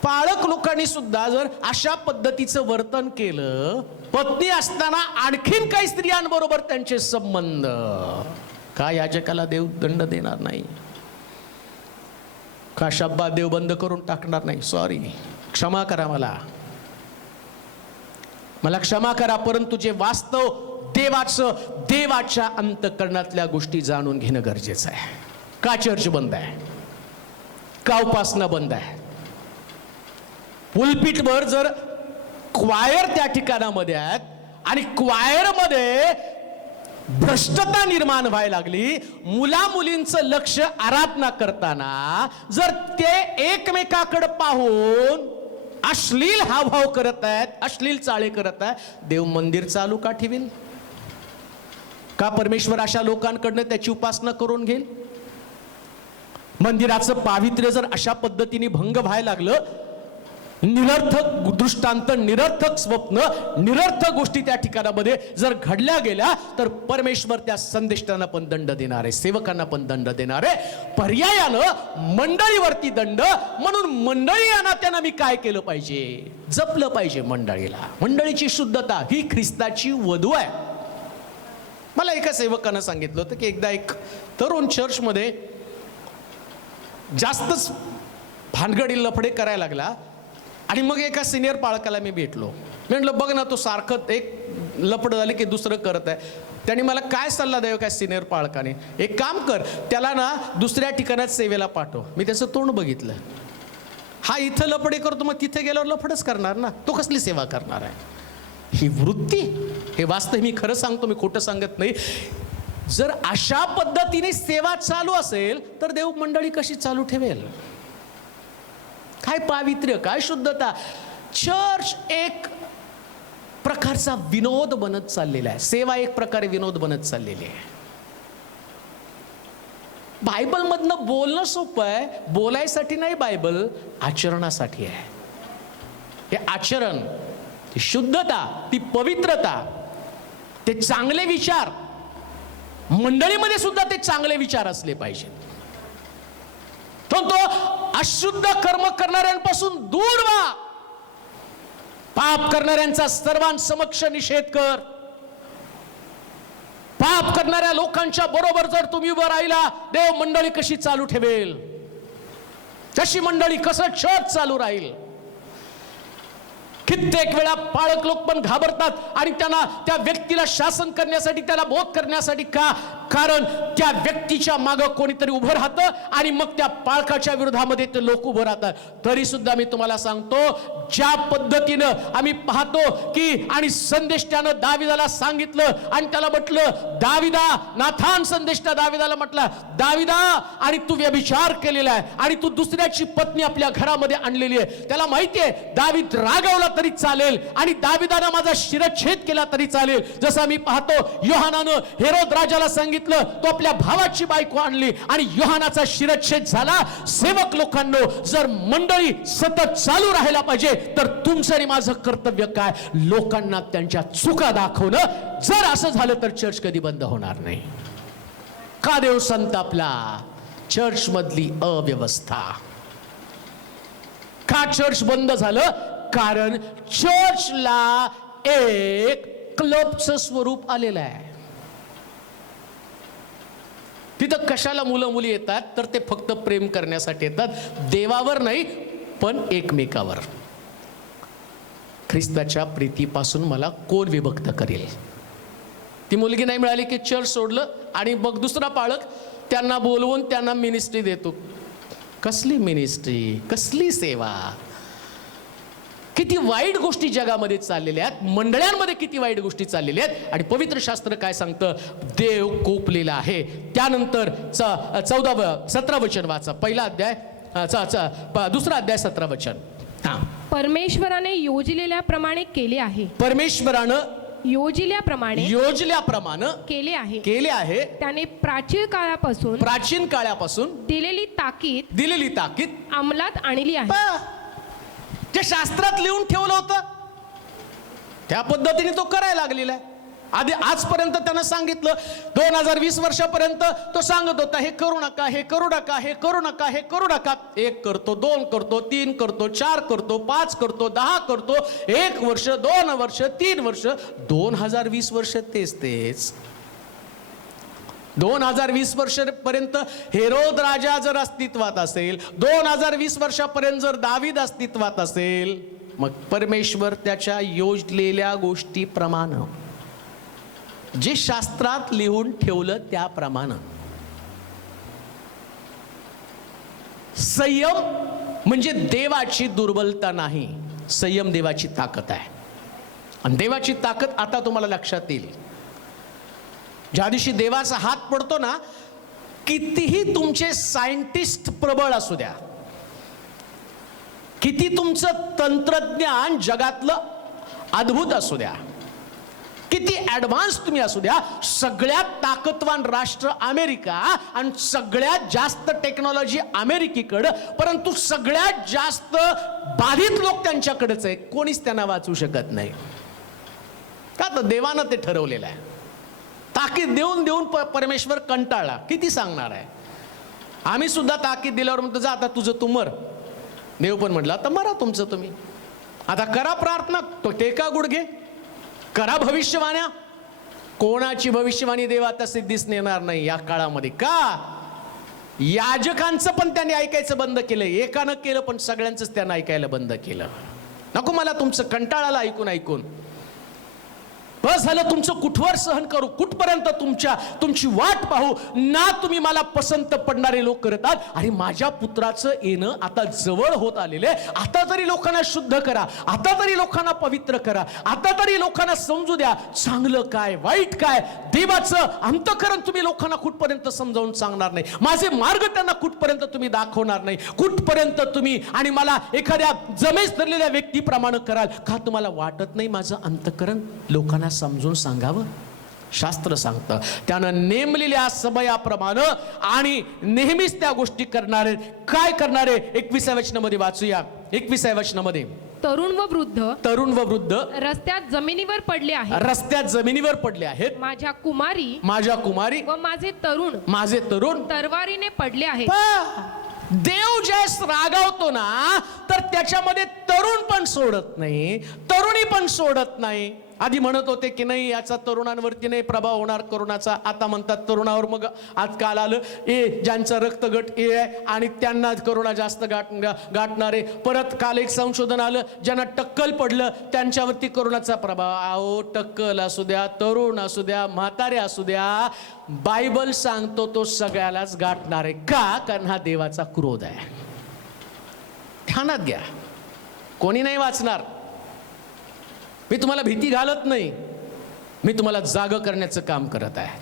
पाळक लोकांनी सुद्धा जर अशा पद्धतीचं वर्तन केलं, पत्नी असताना आणखीन काही स्त्रियांबरोबर त्यांचे संबंध, का याजकाला देव दंड देणार नाही? का शब्दात देव बंद करून टाकणार नाही? सॉरी, क्षमा करा, मला क्षमा करा. परंतु जे वास्तव देवाच्या अंतःकरणातल्या गोष्टी जाणून घेणं गरजेचं आहे. का चर्च बंद आहे? का उपासना बंद आहे? पुलपीटवर जर क्वायर त्या ठिकाणामध्ये आहेत आणि क्वायरमध्ये भ्रष्टता निर्माण व्हायला लागली, मुला मुलींचं लक्ष आराधना करताना जर ते एकमेकाकडे पाहून अश्लील हावभाव करत आहेत, अश्लील चाळे करत आहेत, देव मंदिर चालू का ठेवील? का परमेश्वर अशा लोकांकडनं त्याची उपासना करून घेईल? मंदिराचं पावित्र्य जर अशा पद्धतीने भंग व्हायला लागलं निरर्थक दृष्टांत, निरर्थक स्वप्न, निरर्थक गोष्टी त्या ठिकाणामध्ये जर घडल्या गेल्या तर परमेश्वर त्या संदेष्टांना पण दंड देणार आहे, सेवकांना पण दंड देणार आहे. पर्यायानं मंडळीवरती दंड. म्हणून मंडळी या नात्यानं मी काय केलं पाहिजे? जपलं पाहिजे मंडळीला. मंडळीची शुद्धता ही ख्रिस्ताची वधू आहे. मला एका सेवकानं सांगितलं होतं की एकदा एक तरुण चर्चमध्ये जास्तच भानगडी लफडे करायला लागला आणि मग एका सिनियर पाळकाला मी भेटलो. मी म्हटलं बघ ना, तो सारखं एक लफड झाले की दुसरं करत आहे. त्यांनी मला काय सल्ला द्यावा काय सिनियर पाळकाने, एक काम कर, त्याला ना दुसऱ्या ठिकाणात सेवेला पाठव. मी त्याचं तोंड बघितलं. हा इथं लफडे करतो, मग तिथे गेल्यावर लफडच करणार ना, तो कसली सेवा करणार आहे? ही वृत्ती, हे वास्तव मी खरं सांगतो, मी खोटं सांगत नाही. जर अशा पद्धतीने सेवा चालू असेल तर देव मंडळी कशी चालू ठेवेल? काय पावित्र्य, काय शुद्धता. चर्च एक प्रकारचा विनोद बनत चाललेला आहे. सेवा एक प्रकारे विनोद बनत चाललेली आहे. बायबल मधनं बोलणं सोपं आहे, बोलायसाठी नाही, बायबल आचरणासाठी आहे. हे आचरण, ती शुद्धता, ती पवित्रता, ते चांगले विचार, मंडळीमध्ये सुद्धा ते चांगले विचार असले पाहिजेत. तो अशुद्ध कर्म करणाऱ्यांपासून दूर व्हा. पाप करणाऱ्यांचा सर्वांसमक्ष निषेध कर. पाप करणाऱ्या लोकांच्या बरोबर जर तुम्ही उभं राहिला, देव मंडळी कशी चालू ठेवेल? कशी मंडळी, कसं चर्च चालू राहील? कित्येक वेळा पाळक लोक पण घाबरतात आणि त्यांना त्या व्यक्तीला शासन करण्यासाठी, त्याला बोध करण्यासाठी. का? कारण त्या व्यक्तीच्या मागं कोणीतरी उभं राहतं आणि मग त्या पाळकाच्या विरोधामध्ये ते लोक उभं राहतात. तरी सुद्धा मी तुम्हाला सांगतो, ज्या पद्धतीनं आम्ही पाहतो की आणि संदेष्टानं दाविदाला सांगितलं आणि त्याला म्हटलं, दाविदा, नाथान संदेष्टा दाविदाला म्हटला, दाविदा, आणि तू व्यभिचार केलेला आहे आणि तू दुसऱ्याची पत्नी आपल्या घरामध्ये आणलेली आहे. त्याला माहिती आहे दावीद रागावला तरी चालेल आणि दाविदानं माझा शिरच्छेद केला तरी चालेल. जसं मी पाहतो योहानानं हेरोद राजाला सांगितलं, तो आपल्या भावाची बायको आणली आणि योहानाचा शिरच्छेद झाला. सेवक लोकांनो, जर मंडळी सतत चालू राहायला पाहिजे तर तुमचं आणि माझं कर्तव्य काय? लोकांना त्यांच्या चुका दाखवणं. जर असं झालं तर चर्च कधी बंद होणार नाही. का देव संतापला? चर्च मधली अव्यवस्था. का चर्च बंद झालं? कारण चर्चला एक क्लबचं स्वरूप आलेलं आहे. तिथं कशाला मुलं मुली येतात? तर ते फक्त प्रेम करण्यासाठी येतात, देवावर नाही पण एकमेकावर. ख्रिस्ताच्या प्रीतीपासून मला कोण विभक्त करेल? ती मुलगी नाही मिळाली की चर्च सोडलं आणि मग दुसरा पाळक त्यांना बोलवून त्यांना मिनिस्ट्री देतो. कसली मिनिस्ट्री, कसली सेवा? किती वाईट गोष्टी जगामध्ये चाललेल्या आहेत, मंडळांमध्ये किती वाईट गोष्टी चाललेल्या आहेत. आणि पवित्र शास्त्र काय सांगतं? देव कोपलेला आहे. त्यानंतर 17 वचन वाचा. पहिला अध्याय, दुसरा अध्याय 17 वचन. परमेश्वराने योजलेल्याप्रमाणे केले आहे. परमेश्वरानं योजल्याप्रमाणे केले आहे. त्याने प्राचीन काळापासून दिलेली ताकीद अंमलात आणली आहे. जे शास्त्रात लिहून ठेवलं होतं त्या पद्धतीने तो करायला लागलेला आहे. आधी आजपर्यंत त्यानं सांगितलं, 2020 वर्षापर्यंत तो सांगत होता, हे करू नका, हे करू नका, हे करू नका, हे करू नका. 1 करतो, 2 करतो, 3 करतो, 4 करतो, 5 करतो, 10 करतो. 1 वर्ष, 2 वर्ष, 3 वर्ष, 2020 वर्ष तेच. 2020 वर्षापर्यंत हेरोद राजा जर अस्तित्वात असेल, 2020 वर्षापर्यंत जर दावीद अस्तित्वात असेल, मग परमेश्वर त्याच्या योजलेल्या गोष्टीप्रमाणे, जे शास्त्रात लिहून ठेवलं त्याप्रमाणे. संयम म्हणजे देवाची दुर्बलता नाही, संयम देवाची ताकद आहे. आणि देवाची ताकद आता तुम्हाला लक्षात येईल. ज्या दिवशी देवाचा हात पडतो ना, कितीही तुमचे सायंटिस्ट प्रबळ असू द्या, किती तुमचं तंत्रज्ञान जगातलं अद्भुत असू द्या, किती ऍडव्हान्स तुम्ही असू द्या, सगळ्यात ताकदवान राष्ट्र अमेरिका आणि सगळ्यात जास्त टेक्नॉलॉजी अमेरिकेकडं, परंतु सगळ्यात जास्त बाधित लोक त्यांच्याकडेच आहे. कोणीच त्यांना वाचू शकत नाही. का तर देवानं ते ठरवलेलं आहे. ताकीद देऊन देऊन परमेश्वर कंटाळला. किती सांगणार आहे. आम्ही सुद्धा ताकीद दिल्यावर म्हणतो जा आता तुझं तू मर. देव पण म्हटलं आता मरा तुमचं तुम्ही, आता करा प्रार्थना, तो टेका गुडघे, करा भविष्यवाण्या. कोणाची भविष्यवाणी देव आता सिद्धीस नेणार नाही या काळामध्ये. का? याजकांचं पण त्यांनी ऐकायचं बंद केलं. एकानं केलं पण सगळ्यांचंच त्यांना ऐकायला बंद केलं. नको मला तुमचं कंटाळाला ऐकून ऐकून. बस झालं तुमचं कुठवर सहन करू, कुठपर्यंत तुमची वाट पाहू ना. तुम्ही मला पसंत पडणारे लोक करतात. आणि माझ्या पुत्राचं येणं आता जवळ होत आलेले. आता तरी लोकांना शुद्ध करा, आता तरी लोकांना पवित्र करा, आता तरी लोकांना समजू द्या चांगलं काय वाईट काय. देवाचं अंतःकरण तुम्ही लोकांना कुठपर्यंत समजावून सांगणार नाही. माझे मार्ग त्यांना कुठपर्यंत तुम्ही दाखवणार नाही. कुठपर्यंत तुम्ही आणि मला एखाद्या जमेस धरलेल्या व्यक्तीप्रमाणे कराल. का तुम्हाला वाटत नाही माझं अंतःकरण लोकांना समजून सांगावं? शास्त्र सांगतं त्यानं नेमलेल्या समयाप्रमाणे आणि नेहमीच त्या गोष्टी करणारे. काय करणारे? 21व्या वचनामध्ये वाचूया. 21व्या वचनामध्ये तरुण व वृद्ध रस्त्यात जमिनीवर पडले आहेत. रस्त्यात जमिनीवर पडले आहेत. माझ्या कुमारी व माझे तरुण तरवारीने पडले आहेत. देव ज्यास रागावतो ना तर त्याच्यामध्ये तरुण पण सोडत नाही, तरुणी पण सोडत नाही. आधी म्हणत होते की नाही याचा तरुणांवरती नाही प्रभाव होणार करोनाचा. आता म्हणतात तरुणावर. मग आजकाल आलं ज्यांचा रक्तगट ए आहे आणि त्यांना करोना जास्त गाठणारे. परत काल एक संशोधन आलं ज्यांना टक्कल पडलं त्यांच्यावरती करोनाचा प्रभाव. अहो टक्कल असू द्या, तरुण असू द्या, म्हातारे असू द्या, बायबल सांगतो तो सगळ्यालाच गाठणार आहे. का? कारण हा देवाचा क्रोध आहे. ध्यानात घ्या. कोणी नाही वाचणार. मी तुम्हाला भीती घालत नाही, मी तुम्हाला जाग करण्याचं काम करत आहे.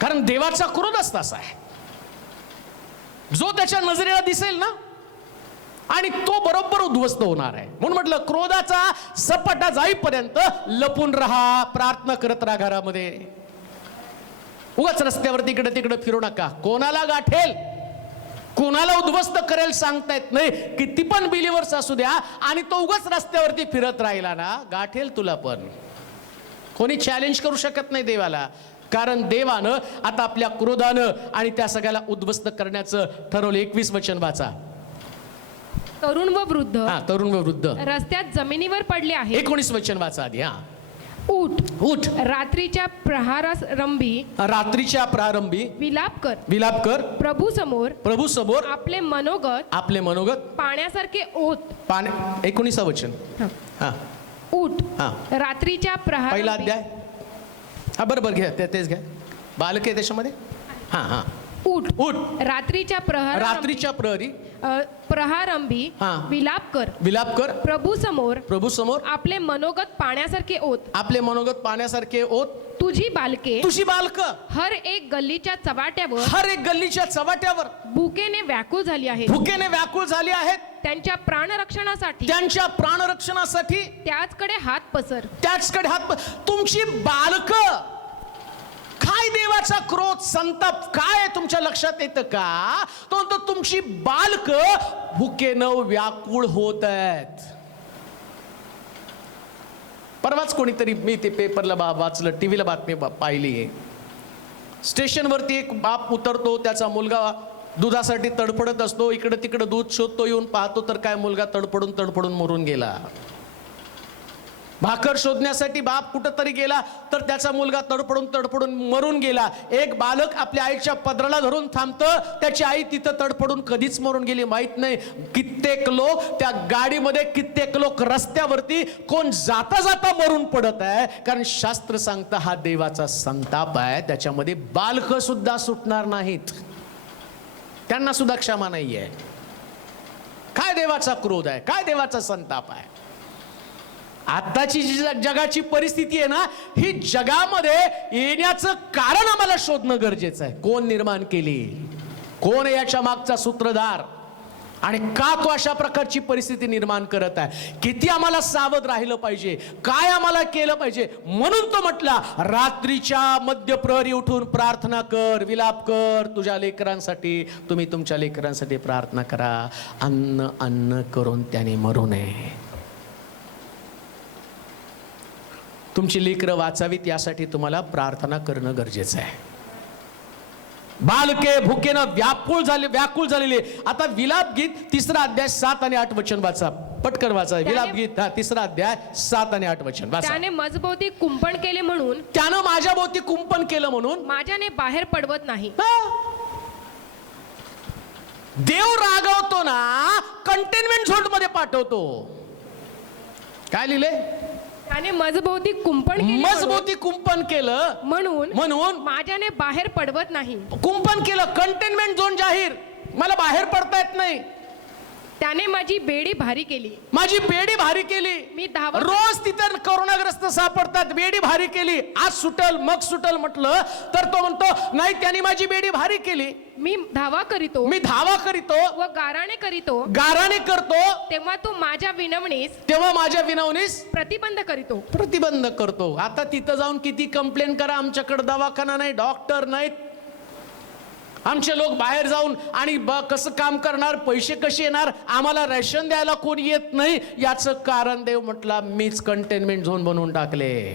कारण देवाचा क्रोधच तसा आहे. जो त्याच्या नजरेला दिसेल ना आणि तो बरोबर उद्ध्वस्त होणार आहे. म्हणून म्हटलं क्रोधाचा सपाटा जाईपर्यंत लपून राहा, प्रार्थना करत राहा घरामध्ये. उगाच रस्त्यावरती इकडे तिकडे फिरू नका. कोणाला गाठेल, कोणाला उद्ध्वस्त करेल सांगता येत नाही. किती पण बिलीवर्स असू द्या आणि तो उगाच रस्त्यावरती फिरत राहिला ना गाठेल तुला पण. कोणी चॅलेंज करू शकत नाही देवाला. कारण देवानं आता आपल्या क्रोधानं आणि त्या सगळ्याला उद्ध्वस्त करण्याचं ठरवलं. 21 वचन वाचा. तरुण व वृद्ध रस्त्यात जमिनीवर पडले आहेत. 19 वचन वाचा आधी. उठ रात्रीच्या प्रारंभी विलाप कर प्रभू समोर आपले मनोगत पाण्यासारखे ओत. 19 वचन. उठ रात्रीच्या पहिला अध्याय. बरोबर घ्या, तेच घ्या. बालके त्याच्यामध्ये. उठ रात्रीच्या प्रहारंभी विलाप कर प्रभू समोर आपले मनोगत पाण्यासारखे ओत. तुझी बालके हर एक गल्लीच्या चव्हाट्यावर भुकेने व्याकुळ झाली आहेत. त्यांच्या प्राणरक्षणासाठी त्याचकडे हात पसर. तुमची बालक. काय देवाचा क्रोध संताप काय तुमच्या लक्षात येतं का? तो तुमची बालक भुकेनं व्याकुळ होत आहेत. परवाच कोणीतरी, मी ते पेपरला वाचलं, टीव्हीला बातमी पाहिली. स्टेशनवरती एक बाप उतरतो, त्याचा मुलगा दुधासाठी तडफडत असतो. इकडे तिकडे दूध शोधतो, येऊन पाहतो तर काय मुलगा तडफडून मरून गेला. भाकर शोधण्यासाठी बाप कुठं तरी गेला तर त्याचा मुलगा तडफडून मरून गेला. एक बालक आपल्या आईच्या पदराला धरून थांबतं, त्याची आई तिथं तडफडून कधीच मरून गेली माहित नाही. कित्येक लोक त्या गाडीमध्ये, कित्येक लोक रस्त्यावरती, कोण जाता जाता मरून पडत आहे. कारण शास्त्र सांगतं हा देवाचा संताप आहे. त्याच्यामध्ये बालक सुद्धा सुटणार नाहीत, त्यांना सुद्धा क्षमा नाहीये. काय देवाचा क्रोध आहे, काय देवाचा संताप आहे. आताची जी जगाची परिस्थिती आहे ना, ही जगामध्ये येण्याचं कारण आम्हाला शोधणं गरजेचं आहे. कोण निर्माण केली, कोण याच्या मागचा सूत्रधार. आणि का तो अशा प्रकारची परिस्थिती निर्माण करत आहे, किती आम्हाला सावध राहिलं पाहिजे, काय आम्हाला केलं पाहिजे. म्हणून तो म्हटला, रात्रीच्या मध्यप्रहरी उठून प्रार्थना कर, विलाप कर तुझ्या लेकरांसाठी. तुम्ही तुमच्या लेकरांसाठी प्रार्थना करा. अन्न करून त्याने मरू नये. तुमची लेकरं वाचावीत यासाठी तुम्हाला प्रार्थना करणं गरजेचं आहे. बालके भुकेनं व्याकुळ झालेले. आता विलाप गीत 3रा अध्याय 7 आणि 8 वचन वाचा, पटकन वाचा. विलाप गीत 3रा अध्याय 7 आणि 8 वचन वाचा. त्याने माझभोवती कुंपण केले म्हणून, त्यानं माझ्या भोवती कुंपण केलं म्हणून माझ्याने बाहेर पडवत नाही. देव रागवतो ना, कंटेनमेंट झोन मध्ये पाठवतो. काय लिहिले? त्याने माझभोवती कुंपण केले मजबूती कुंपण केलं म्हणून माझ्याने बाहेर पडवत नाही. कुंपण केलं, कंटेनमेंट झोन जाहीर, मला बाहेर पडता येत नाही. त्याने माझी बेडी भारी केली. माझी बेडी भारी केली. मी धावा, रोज तिथे करोनाग्रस्त सापडतात, बेडी भारी केली. आज सुटल मग सुटल म्हटलं तर तो म्हणतो नाही, त्यांनी माझी बेडी भारी केली. मी धावा करीतो व गाराणे करतो तेव्हा तू माझ्या विनवणीस प्रतिबंध करतो. आता तिथं जाऊन किती कंप्लेंट करा, आमच्याकडे दवाखाना नाही, डॉक्टर नाहीत, आमचे लोक बाहेर जाऊन आणि कसं काम करणार, पैसे कसे येणार, आम्हाला रेशन द्यायला कोणी येत नाही. याचं कारण देव म्हटला, मीच कंटेनमेंट झोन बनवून टाकले.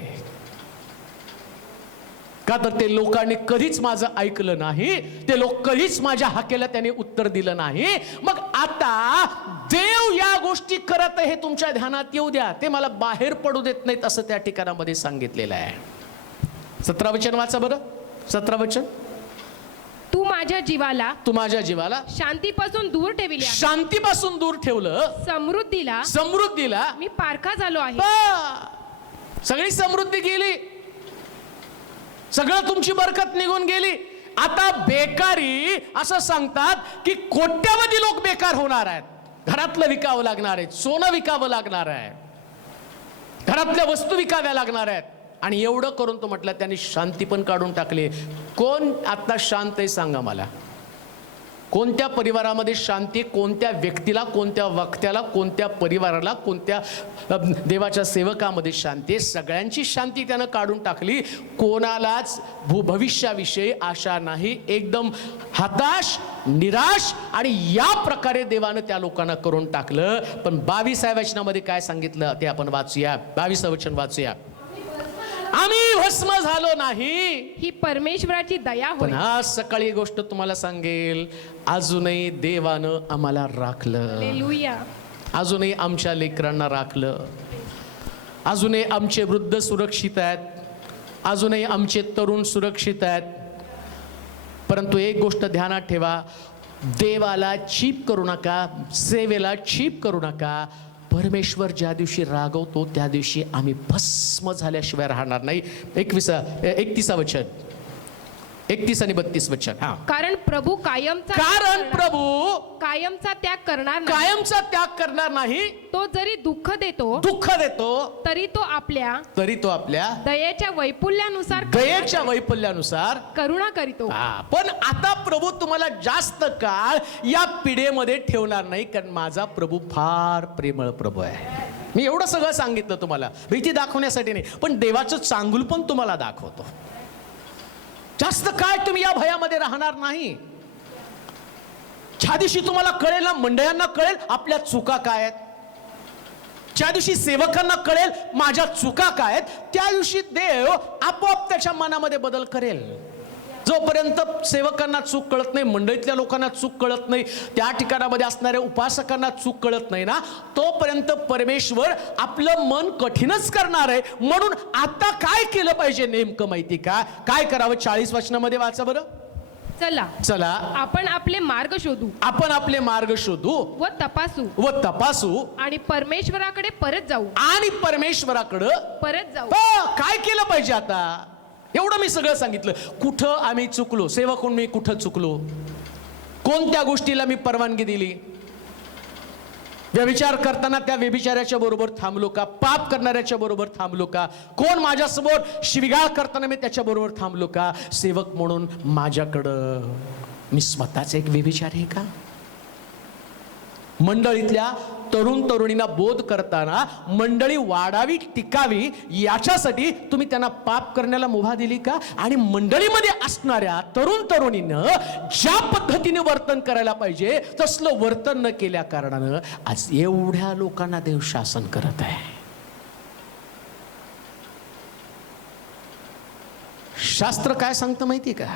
का तर ते लोकांनी कधीच माझं ऐकलं नाही, ते लोक कधीच माझ्या हाकेला त्याने उत्तर दिलं नाही. मग आता देव या गोष्टी करत हे तुमच्या ध्यानात येऊ द्या, ते मला बाहेर पडू देत नाहीत असं त्या ठिकाणामध्ये सांगितलेलं आहे. 17 वचन वाचा बरं. 17 वचन. तू माझ्या जीवाला शांतीपासून दूर ठेवलं, समृद्धीला मी पारखा झालो आहे. सगळी समृद्धी गेली, सगळं तुमची बरकत निघून गेली. आता बेकारी असं सांगतात की कोट्यावधी लोक बेकार होणार आहेत. घरातलं विकावं लागणार आहे, सोनं विकावं लागणार आहे, घरातल्या वस्तू विकाव्या लागणार आहेत. आणि एवढं करून तो म्हटलं त्यांनी शांती पण काढून टाकली. कोण आता शांत आहे सांगा मला? कोणत्या परिवारामध्ये शांती, कोणत्या व्यक्तीला, कोणत्या वक्त्याला, कोणत्या परिवाराला, कोणत्या देवाच्या सेवकामध्ये शांती? सगळ्यांची शांती त्यानं काढून टाकली. कोणालाच भविष्याविषयी आशा नाही, एकदम हताश, निराश. आणि या प्रकारे देवानं त्या लोकांना करून टाकलं. पण 22व्या वचनामध्ये काय सांगितलं ते आपण वाचूया. 22वं वचन वाचूया. आम्ही भस्म झालो नाही, ही परमेश्वराची दया होय. पण आज सकाळी गोष्ट तुम्हाला सांगेल, अजूनही देवानं आम्हाला राखलं. हालेलुया. अजूनही आमच्या लेकरांना राखलं. अजूनही आमचे वृद्ध सुरक्षित आहेत, अजूनही आमचे तरुण सुरक्षित आहेत. परंतु एक गोष्ट ध्यानात ठेवा, देवाला चीप करू नका, सेवेला चीप करू नका. परमेश्वर ज्या दिवशी रागवतो त्या दिवशी आम्ही भस्म झाल्याशिवाय राहणार नाही. 31 वचन, 31 आणि 32 वचन. कारण प्रभू कायमचा त्याग करणार नाही. तो जरी दुःख देतो तरी तो आपल्या दयेच्या वैफल्यानुसार करुणा करीतो. पण आता प्रभू तुम्हाला जास्त काळ या पिढीमध्ये ठेवणार नाही, कारण माझा प्रभू फार प्रेमळ प्रभू आहे. मी एवढं सगळं सांगितलं तुम्हाला भीती दाखवण्यासाठी नाही, पण देवाचं चांगुल पण तुम्हाला दाखवतो. जास्त काळ तुम्ही या भयामध्ये राहणार नाही. ज्या दिवशी तुम्हाला कळेल ना, मंडळांना कळेल आपल्या चुका काय आहेत, ज्या दिवशी सेवकांना कळेल माझ्या चुका काय आहेत, त्या दिवशी देव आपोआप त्याच्या मनामध्ये बदल करेल. जोपर्यंत सेवकांना चूक कळत नाही, मंडळीतल्या लोकांना चूक कळत नाही, त्या ठिकाणामध्ये असणाऱ्या उपासकांना चूक कळत नाही ना, तोपर्यंत परमेश्वर आपलं मन कठीणच करणार आहे. म्हणून आता काय केलं पाहिजे नेमकं माहिती का? काय करावं? 40 वचनामध्ये वाचा बरं. चला आपण आपले मार्ग शोधू व तपासू आणि परमेश्वराकडे परत जाऊ. काय केलं पाहिजे आता? एवढं मी सगळं सांगितलं. कुठं आम्ही चुकलो, सेवक म्हणून मी कुठं चुकलो, कोणत्या गोष्टीला मी परवानगी दिली, व्यभिचार करताना त्या व्यभिचाराच्या बरोबर थांबलो का, पाप करणाऱ्याच्या बरोबर थांबलो का, कोण माझ्यासमोर शिवीगाळ करताना मी त्याच्या बरोबर थांबलो का, सेवक म्हणून माझ्याकडं मी स्वतःच एक व्यभिचार आहे का? मंडळीतल्या तरुण तरुणींना बोध करताना मंडळी वाढावी टिकावी याच्यासाठी तुम्ही त्यांना पाप करण्याला मुभा दिली का? आणि मंडळीमध्ये असणाऱ्या तरुण तरुणीनं ज्या पद्धतीने वर्तन करायला पाहिजे तसलं वर्तन न केल्या कारणानं आज एवढ्या लोकांना देव शासन करत आहे. शास्त्र काय सांगतं माहिती का?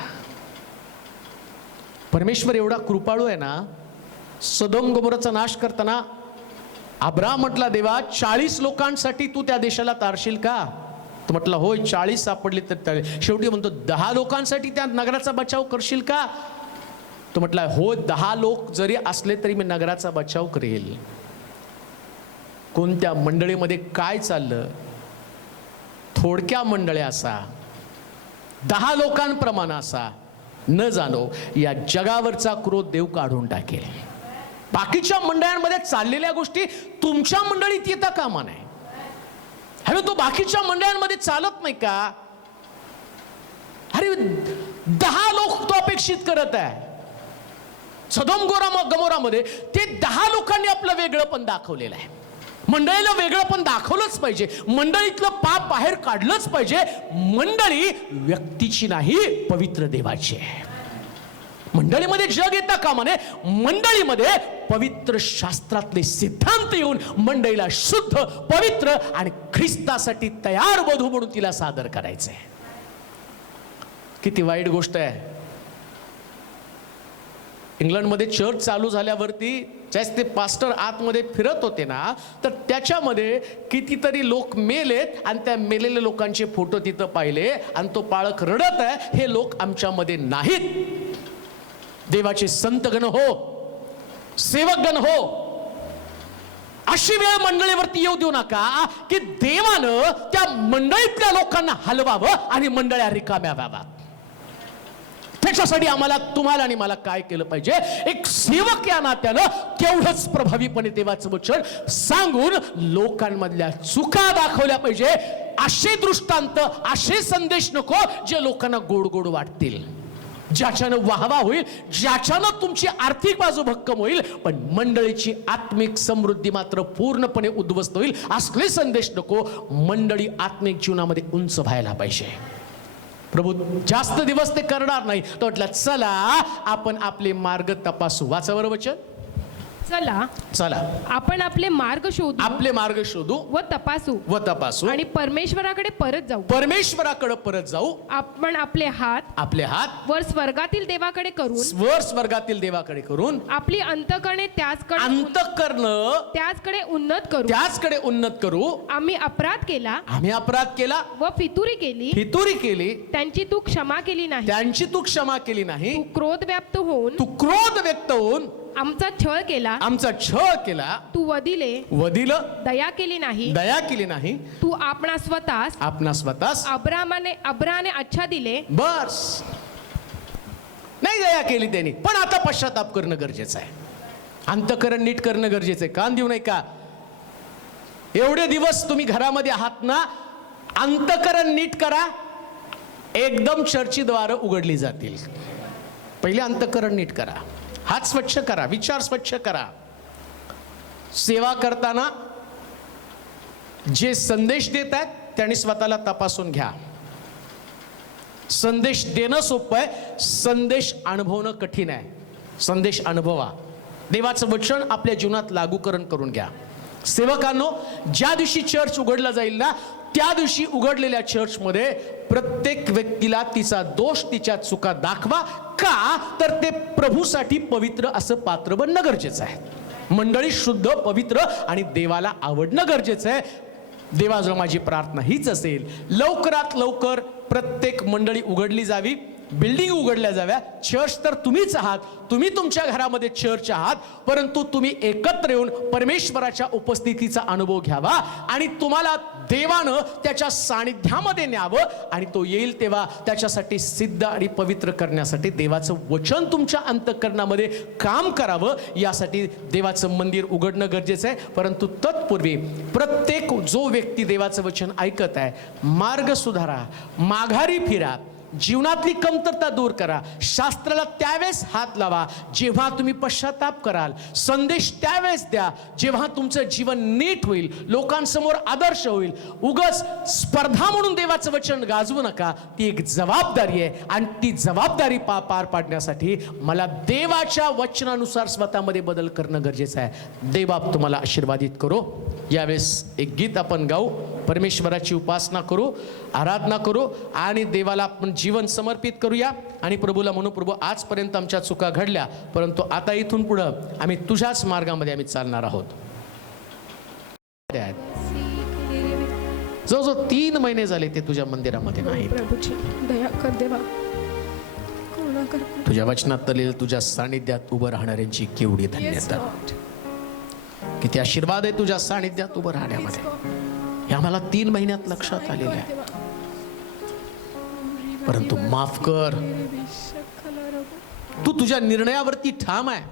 परमेश्वर एवढा कृपाळू आहे ना, सदोम गोमोराचा नाश करताना अब्राम म्हटला, देवा 40 लोकांसाठी तू त्या देशाला तारशील का? तो म्हटला होय, 40 सापडली तर चालेल. शेवटी म्हणतो 10 लोकांसाठी त्या नगराचा बचाव करशील का? तो म्हटला हो, 10 लोक जरी असले तरी मी नगराचा बचाव करेल. कोणत्या मंडळीमध्ये काय चाललं? थोडक्या मंडळी असा, 10 लोकांप्रमाणे असा, न जाणो या जगावरचा क्रोध देव काढून टाकेल. बाकीच्या मंडळांमध्ये चाललेल्या गोष्टी तुमच्या मंडळीत येता कामा नये. अरे तो बाकीच्या मंडळांमध्ये चालत नाही का? अरे 10 लोक तो अपेक्षित करत आहे. सदोम गमोरामध्ये ते 10 लोकांनी आपलं वेगळं पण दाखवलेलं आहे. मंडळीला वेगळं पण दाखवलंच पाहिजे, मंडळीतलं पाप बाहेर काढलंच पाहिजे. मंडळी व्यक्तीची नाही, पवित्र देवाची आहे. मंडळीमध्ये जग येता कामा नये, मंडळीमध्ये पवित्र शास्त्रातले सिद्धांत येऊन मंडळीला शुद्ध, पवित्र आणि ख्रिस्तासाठी तयार वधू म्हणून तिला सादर करायचंय. किती वाईट गोष्ट आहे. इंग्लंडमध्ये चर्च चालू झाल्यावरती ज्यावेळेस ते पास्टर आतमध्ये फिरत होते ना, तर त्याच्यामध्ये कितीतरी लोक मेलेत आणि त्या मेलेल्या लोकांचे फोटो तिथं पाहिले आणि तो पाळक रडत आहे, हे लोक आमच्यामध्ये नाहीत. देवाचे संतगण हो, सेवकगण हो, अशी वेळ मंडळीवरती येऊ देऊ नका की देवानं त्या मंडळीतल्या लोकांना हलवावं आणि मंडळ्या रिकाम्या व्हाव्या. त्याच्यासाठी आम्हाला, तुम्हाला आणि मला काय केलं पाहिजे? एक सेवक या नात्यानं तेवढंच प्रभावीपणे देवाचं वचन सांगून लोकांमधल्या चुका दाखवल्या पाहिजे. असे दृष्टांत, असे संदेश नको जे लोकांना गोड गोड वाटतील, ज्याच्यानं वाहवा होईल, ज्याच्यानं तुमची आर्थिक बाजू भक्कम होईल, पण मंडळीची आत्मिक समृद्धी मात्र पूर्णपणे उद्ध्वस्त होईल. असले संदेश नको. मंडळी आत्मिक जीवनामध्ये उंच व्हायला पाहिजे. प्रभू जास्त दिवस ते करणार नाही. तो म्हटला चला आपण आपले मार्ग तपासू. वाचावर वचन. चला आपण आपले मार्ग शोधू व तपासू आणि परमेश्वराकडे परत जाऊ. आपण आपले हात वर स्वर्गातील देवाकडे करून आपली अंतःकरणे त्याचकडे उन्नत करू. आम्ही अपराध केला व फितुरी केली, त्यांची तू क्षमा केली नाही. तू क्रोध व्यक्त होऊन आमचा छळ केला. तू वदिलं दया केली नाही. तू आपणा स्वतःस अब्राहाने अच्छा दिले. बस नाही दया केली त्यांनी, पण आता पश्चाताप करणं गरजेचं आहे. अंतःकरण नीट करणं गरजेचं आहे. कान देऊ नये का? एवढे दिवस तुम्ही घरामध्ये आहात ना, अंतःकरण नीट करा, एकदम चर्चची द्वार उघडली जातील. पहिले अंतःकरण नीट करा, हात स्वच्छ करा, विचार स्वच्छ करा. सेवा करताना जे संदेश देत आहेत त्यांनी स्वतःला तपासून घ्या. संदेश देणं सोपं आहे, संदेश अनुभवणं कठीण आहे. संदेश अनुभवा, देवाचं वचन आपल्या जीवनात लागूकरण करून घ्या. सेवकांनो, ज्या दिवशी चर्च उघडला जाईल ना, त्या दिवशी उघडलेल्या चर्चमध्ये प्रत्येक व्यक्तीला तिचा दोष, तिच्या चुका दाखवा. का तर ते प्रभूसाठी पवित्र असं पात्र बनणं गरजेचं आहे. मंडळी शुद्ध, पवित्र आणि देवाला आवडणं गरजेचं आहे. देवाजवळ माझी प्रार्थना हीच असेल, लवकरात लवकर प्रत्येक मंडळी उघडली जावी, बिल्डिंग उघडल्या जाव्या. चर्च तर तुम्हीच आहात, तुम्ही तुमच्या घरामध्ये चर्च आहात, परंतु तुम्ही एकत्र येऊन परमेश्वराच्या उपस्थितीचा अनुभव घ्यावा आणि तुम्हाला देवानं त्याच्या सानिध्यामध्ये न्यावं आणि तो येईल तेव्हा त्याच्यासाठी सिद्ध आणि पवित्र करण्यासाठी देवाचं वचन तुमच्या अंतःकरणामध्ये काम करावं. यासाठी देवाचं मंदिर उघडणं गरजेचं आहे. परंतु तत्पूर्वी प्रत्येक जो व्यक्ती देवाचं वचन ऐकत आहे, मार्ग सुधारा, माघारी फिरा, जीवनातली कमतरता दूर करा. शास्त्राला त्यावेळेस हात लावा जेव्हा तुम्ही पश्चाताप कराल. संदेश त्यावेळेस द्या जेव्हा तुमचं जीवन नीट होईल, लोकांसमोर आदर्श होईल. उगाच स्पर्धा म्हणून देवाचं वचन गाजवू नका. ती एक जबाबदारी आहे आणि ती जबाबदारी पार पाडण्यासाठी मला देवाच्या वचनानुसार स्वतःमध्ये बदल करणं गरजेचं आहे. देवबाप तुम्हाला आशीर्वादित करो. यावेळेस एक गीत आपण गाऊ, परमेश्वराची उपासना करू, आराधना करू आणि देवाला आपण जीवन समर्पित करूया आणि प्रभूला म्हणू, प्रभू आजपर्यंत आमच्या चुका घडल्या, परंतु आता इथून पुढं आम्ही तुझ्याच मार्गामध्ये आम्ही चालणार आहोत. जो 3 महिने झाले ते तुझ्या मंदिरामध्ये नाही. प्रभूची दया कर देवा, करुणा कर. तुझ्या वचनात तुझ्या सानिध्यात उभं राहणाऱ्यांची केवढी धन्यता, किती आशीर्वाद आहे तुझ्या सानिध्यात उभं राहण्यामध्ये. हे आम्हाला 3 महिन्यात लक्षात आलेलं आहे. परंतु माफ कर, तू तुझ्या निर्णयावरती ठाम आहे.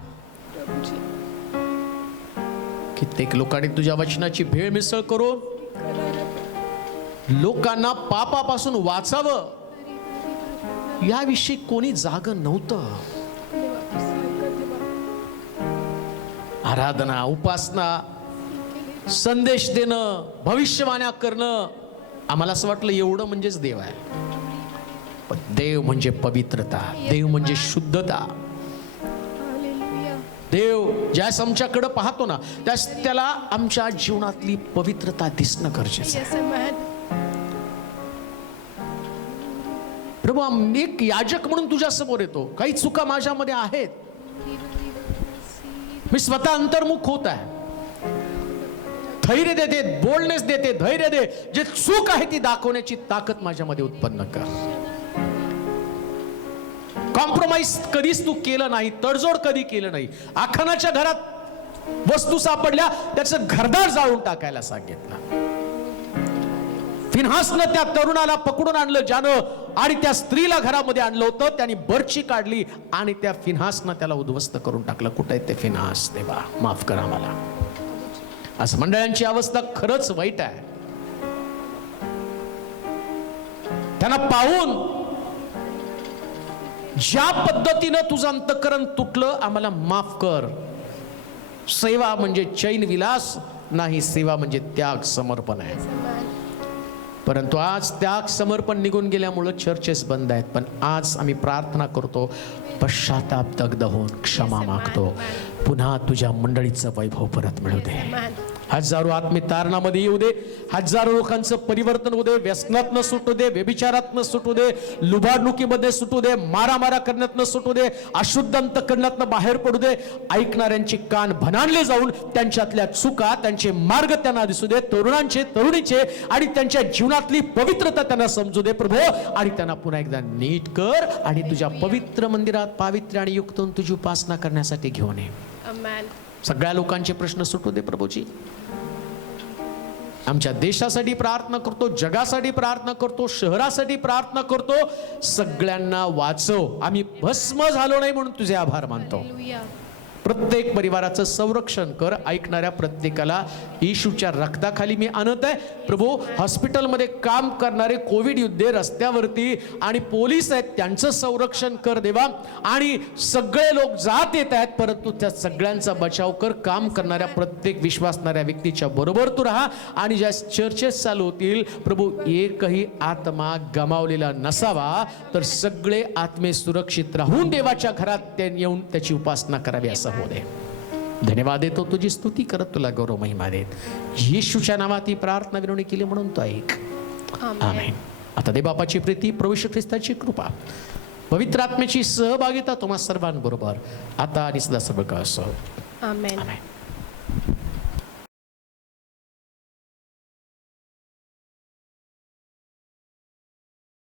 कित्येक लोकांनी तुझ्या वचनाची भेळ मिसळ करून लोकांना पापापासून वाचावं याविषयी कोणी जागं नव्हतं. आराधना, उपासना, संदेश देणं, भविष्यवाण्या करणं, आम्हाला असं वाटलं एवढं म्हणजेच देव आहे. पण देव म्हणजे पवित्रता, देव म्हणजे शुद्धता. देव ज्यास आमच्याकडे पाहतो ना त्यास त्याला आमच्या जीवनातली पवित्रता दिसणं गरजेचं आहे. प्रभू, आम्ही एक याजक म्हणून तुझ्या समोर येतो. काही चुका माझ्यामध्ये आहेत, मी स्वतः अंतर्मुख होत आहे. धैर्य देते, बोलनेस देते, धैर्य दे. जे चूक आहे ती दाखवण्याची ताकद माझ्यामध्ये उत्पन्न कर. कॉम्प्रोमाइज कधीच तू केलं नाही, तडजोड कधी केलं नाही. आखानाच्या घरात वस्तू सापडल्या त्याचं घरदार जाळून टाकायला सांगितलं. फिनहासनं त्या तरुणाला पकडून आणलं ज्यानं आणि त्या स्त्रीला घरामध्ये आणलं होतं, त्यांनी बर्ची काढली आणि त्या फिनहासनं त्याला उद्ध्वस्त करून टाकलं. कुठे आहे ते फिनहास? देवा माफ करा मला. आज मंडळांची अवस्था खरंच वाईट आहे. त्यांना पाहून ज्या पद्धतीनं तुझं अंतःकरण तुटलं, आम्हाला माफ कर. सेवा म्हणजे चैन विलास नाही, सेवा म्हणजे त्याग, समर्पण आहे. परंतु आज त्याग समर्पण निघून गेल्यामुळे चर्चेस बंद आहेत. पण आज आम्ही प्रार्थना करतो, पश्चाताप दग्ध होऊन क्षमा मागतो. पुन्हा तुझ्या मंडळीचं वैभव परत मिळू दे. हजारो आत्मे तारणामध्ये येऊ दे. हजारो लोकांचं परिवर्तन होऊ दे. व्यसनातनं सुटू दे, व्यभिचारातनं सुटू दे, लुबाडणुकीमध्ये सुटू दे, मारामारा करण्यातनं सुटू दे, अशुद्ध अंतःकरणातनं बाहेर पडू दे. ऐकणाऱ्यांचे कान भनाणले जाऊन त्यांच्यातल्या चुका, त्यांचे मार्ग त्यांना दिसू दे. तरुणांचे, तरुणीचे आणि त्यांच्या जीवनातली पवित्रता त्यांना समजू दे प्रभू. आणि त्यांना पुन्हा एकदा नीट कर आणि तुझ्या पवित्र मंदिरात पावित्र्य आणि युक्त होऊन तुझी उपासना करण्यासाठी घेऊन ये. सगळ्या लोकांचे प्रश्न सुटू दे प्रभूजी. आमच्या देशासाठी प्रार्थना करतो, जगासाठी प्रार्थना करतो, शहरासाठी प्रार्थना करतो. सगळ्यांना वाचव. आम्ही भस्म झालो नाही म्हणून तुझे आभार मानतो. प्रत्येक परिवाराचं संरक्षण कर. ऐकणाऱ्या प्रत्येकाला येशूच्या रक्ताखाली मी आणत आहे प्रभू. हॉस्पिटलमध्ये काम करणारे कोविड योद्धे, रस्त्यावरती आणि पोलीस आहेत, त्यांचं संरक्षण कर देवा. आणि सगळे लोक जात येत आहेत, परंतु त्या सगळ्यांचा बचाव कर. काम करणाऱ्या प्रत्येक विश्वासणाऱ्या व्यक्तीच्या बरोबर तू राहा. आणि ज्या चर्चेस चालू होतील प्रभू, एकही आत्मा गमावलेला नसावा, तर सगळे आत्मे सुरक्षित राहून देवाच्या घरात ते येऊन त्याची उपासना करावी असं हो दे. धन्यवाद देतो, तुझी स्तुती करत तुला गौरव महिमा देत. येशूच्या नावात ही प्रार्थना विनवणी केली म्हणून तो ऐक. आमेन. आता दे बापाची प्रीती, प्रभू येशू ख्रिस्ताची कृपा, पवित्र आत्म्याची सहभागिता तुम्हा सर्वांबरोबर आता आणि सदा सर्व काळ असो. आमेन. आमेन.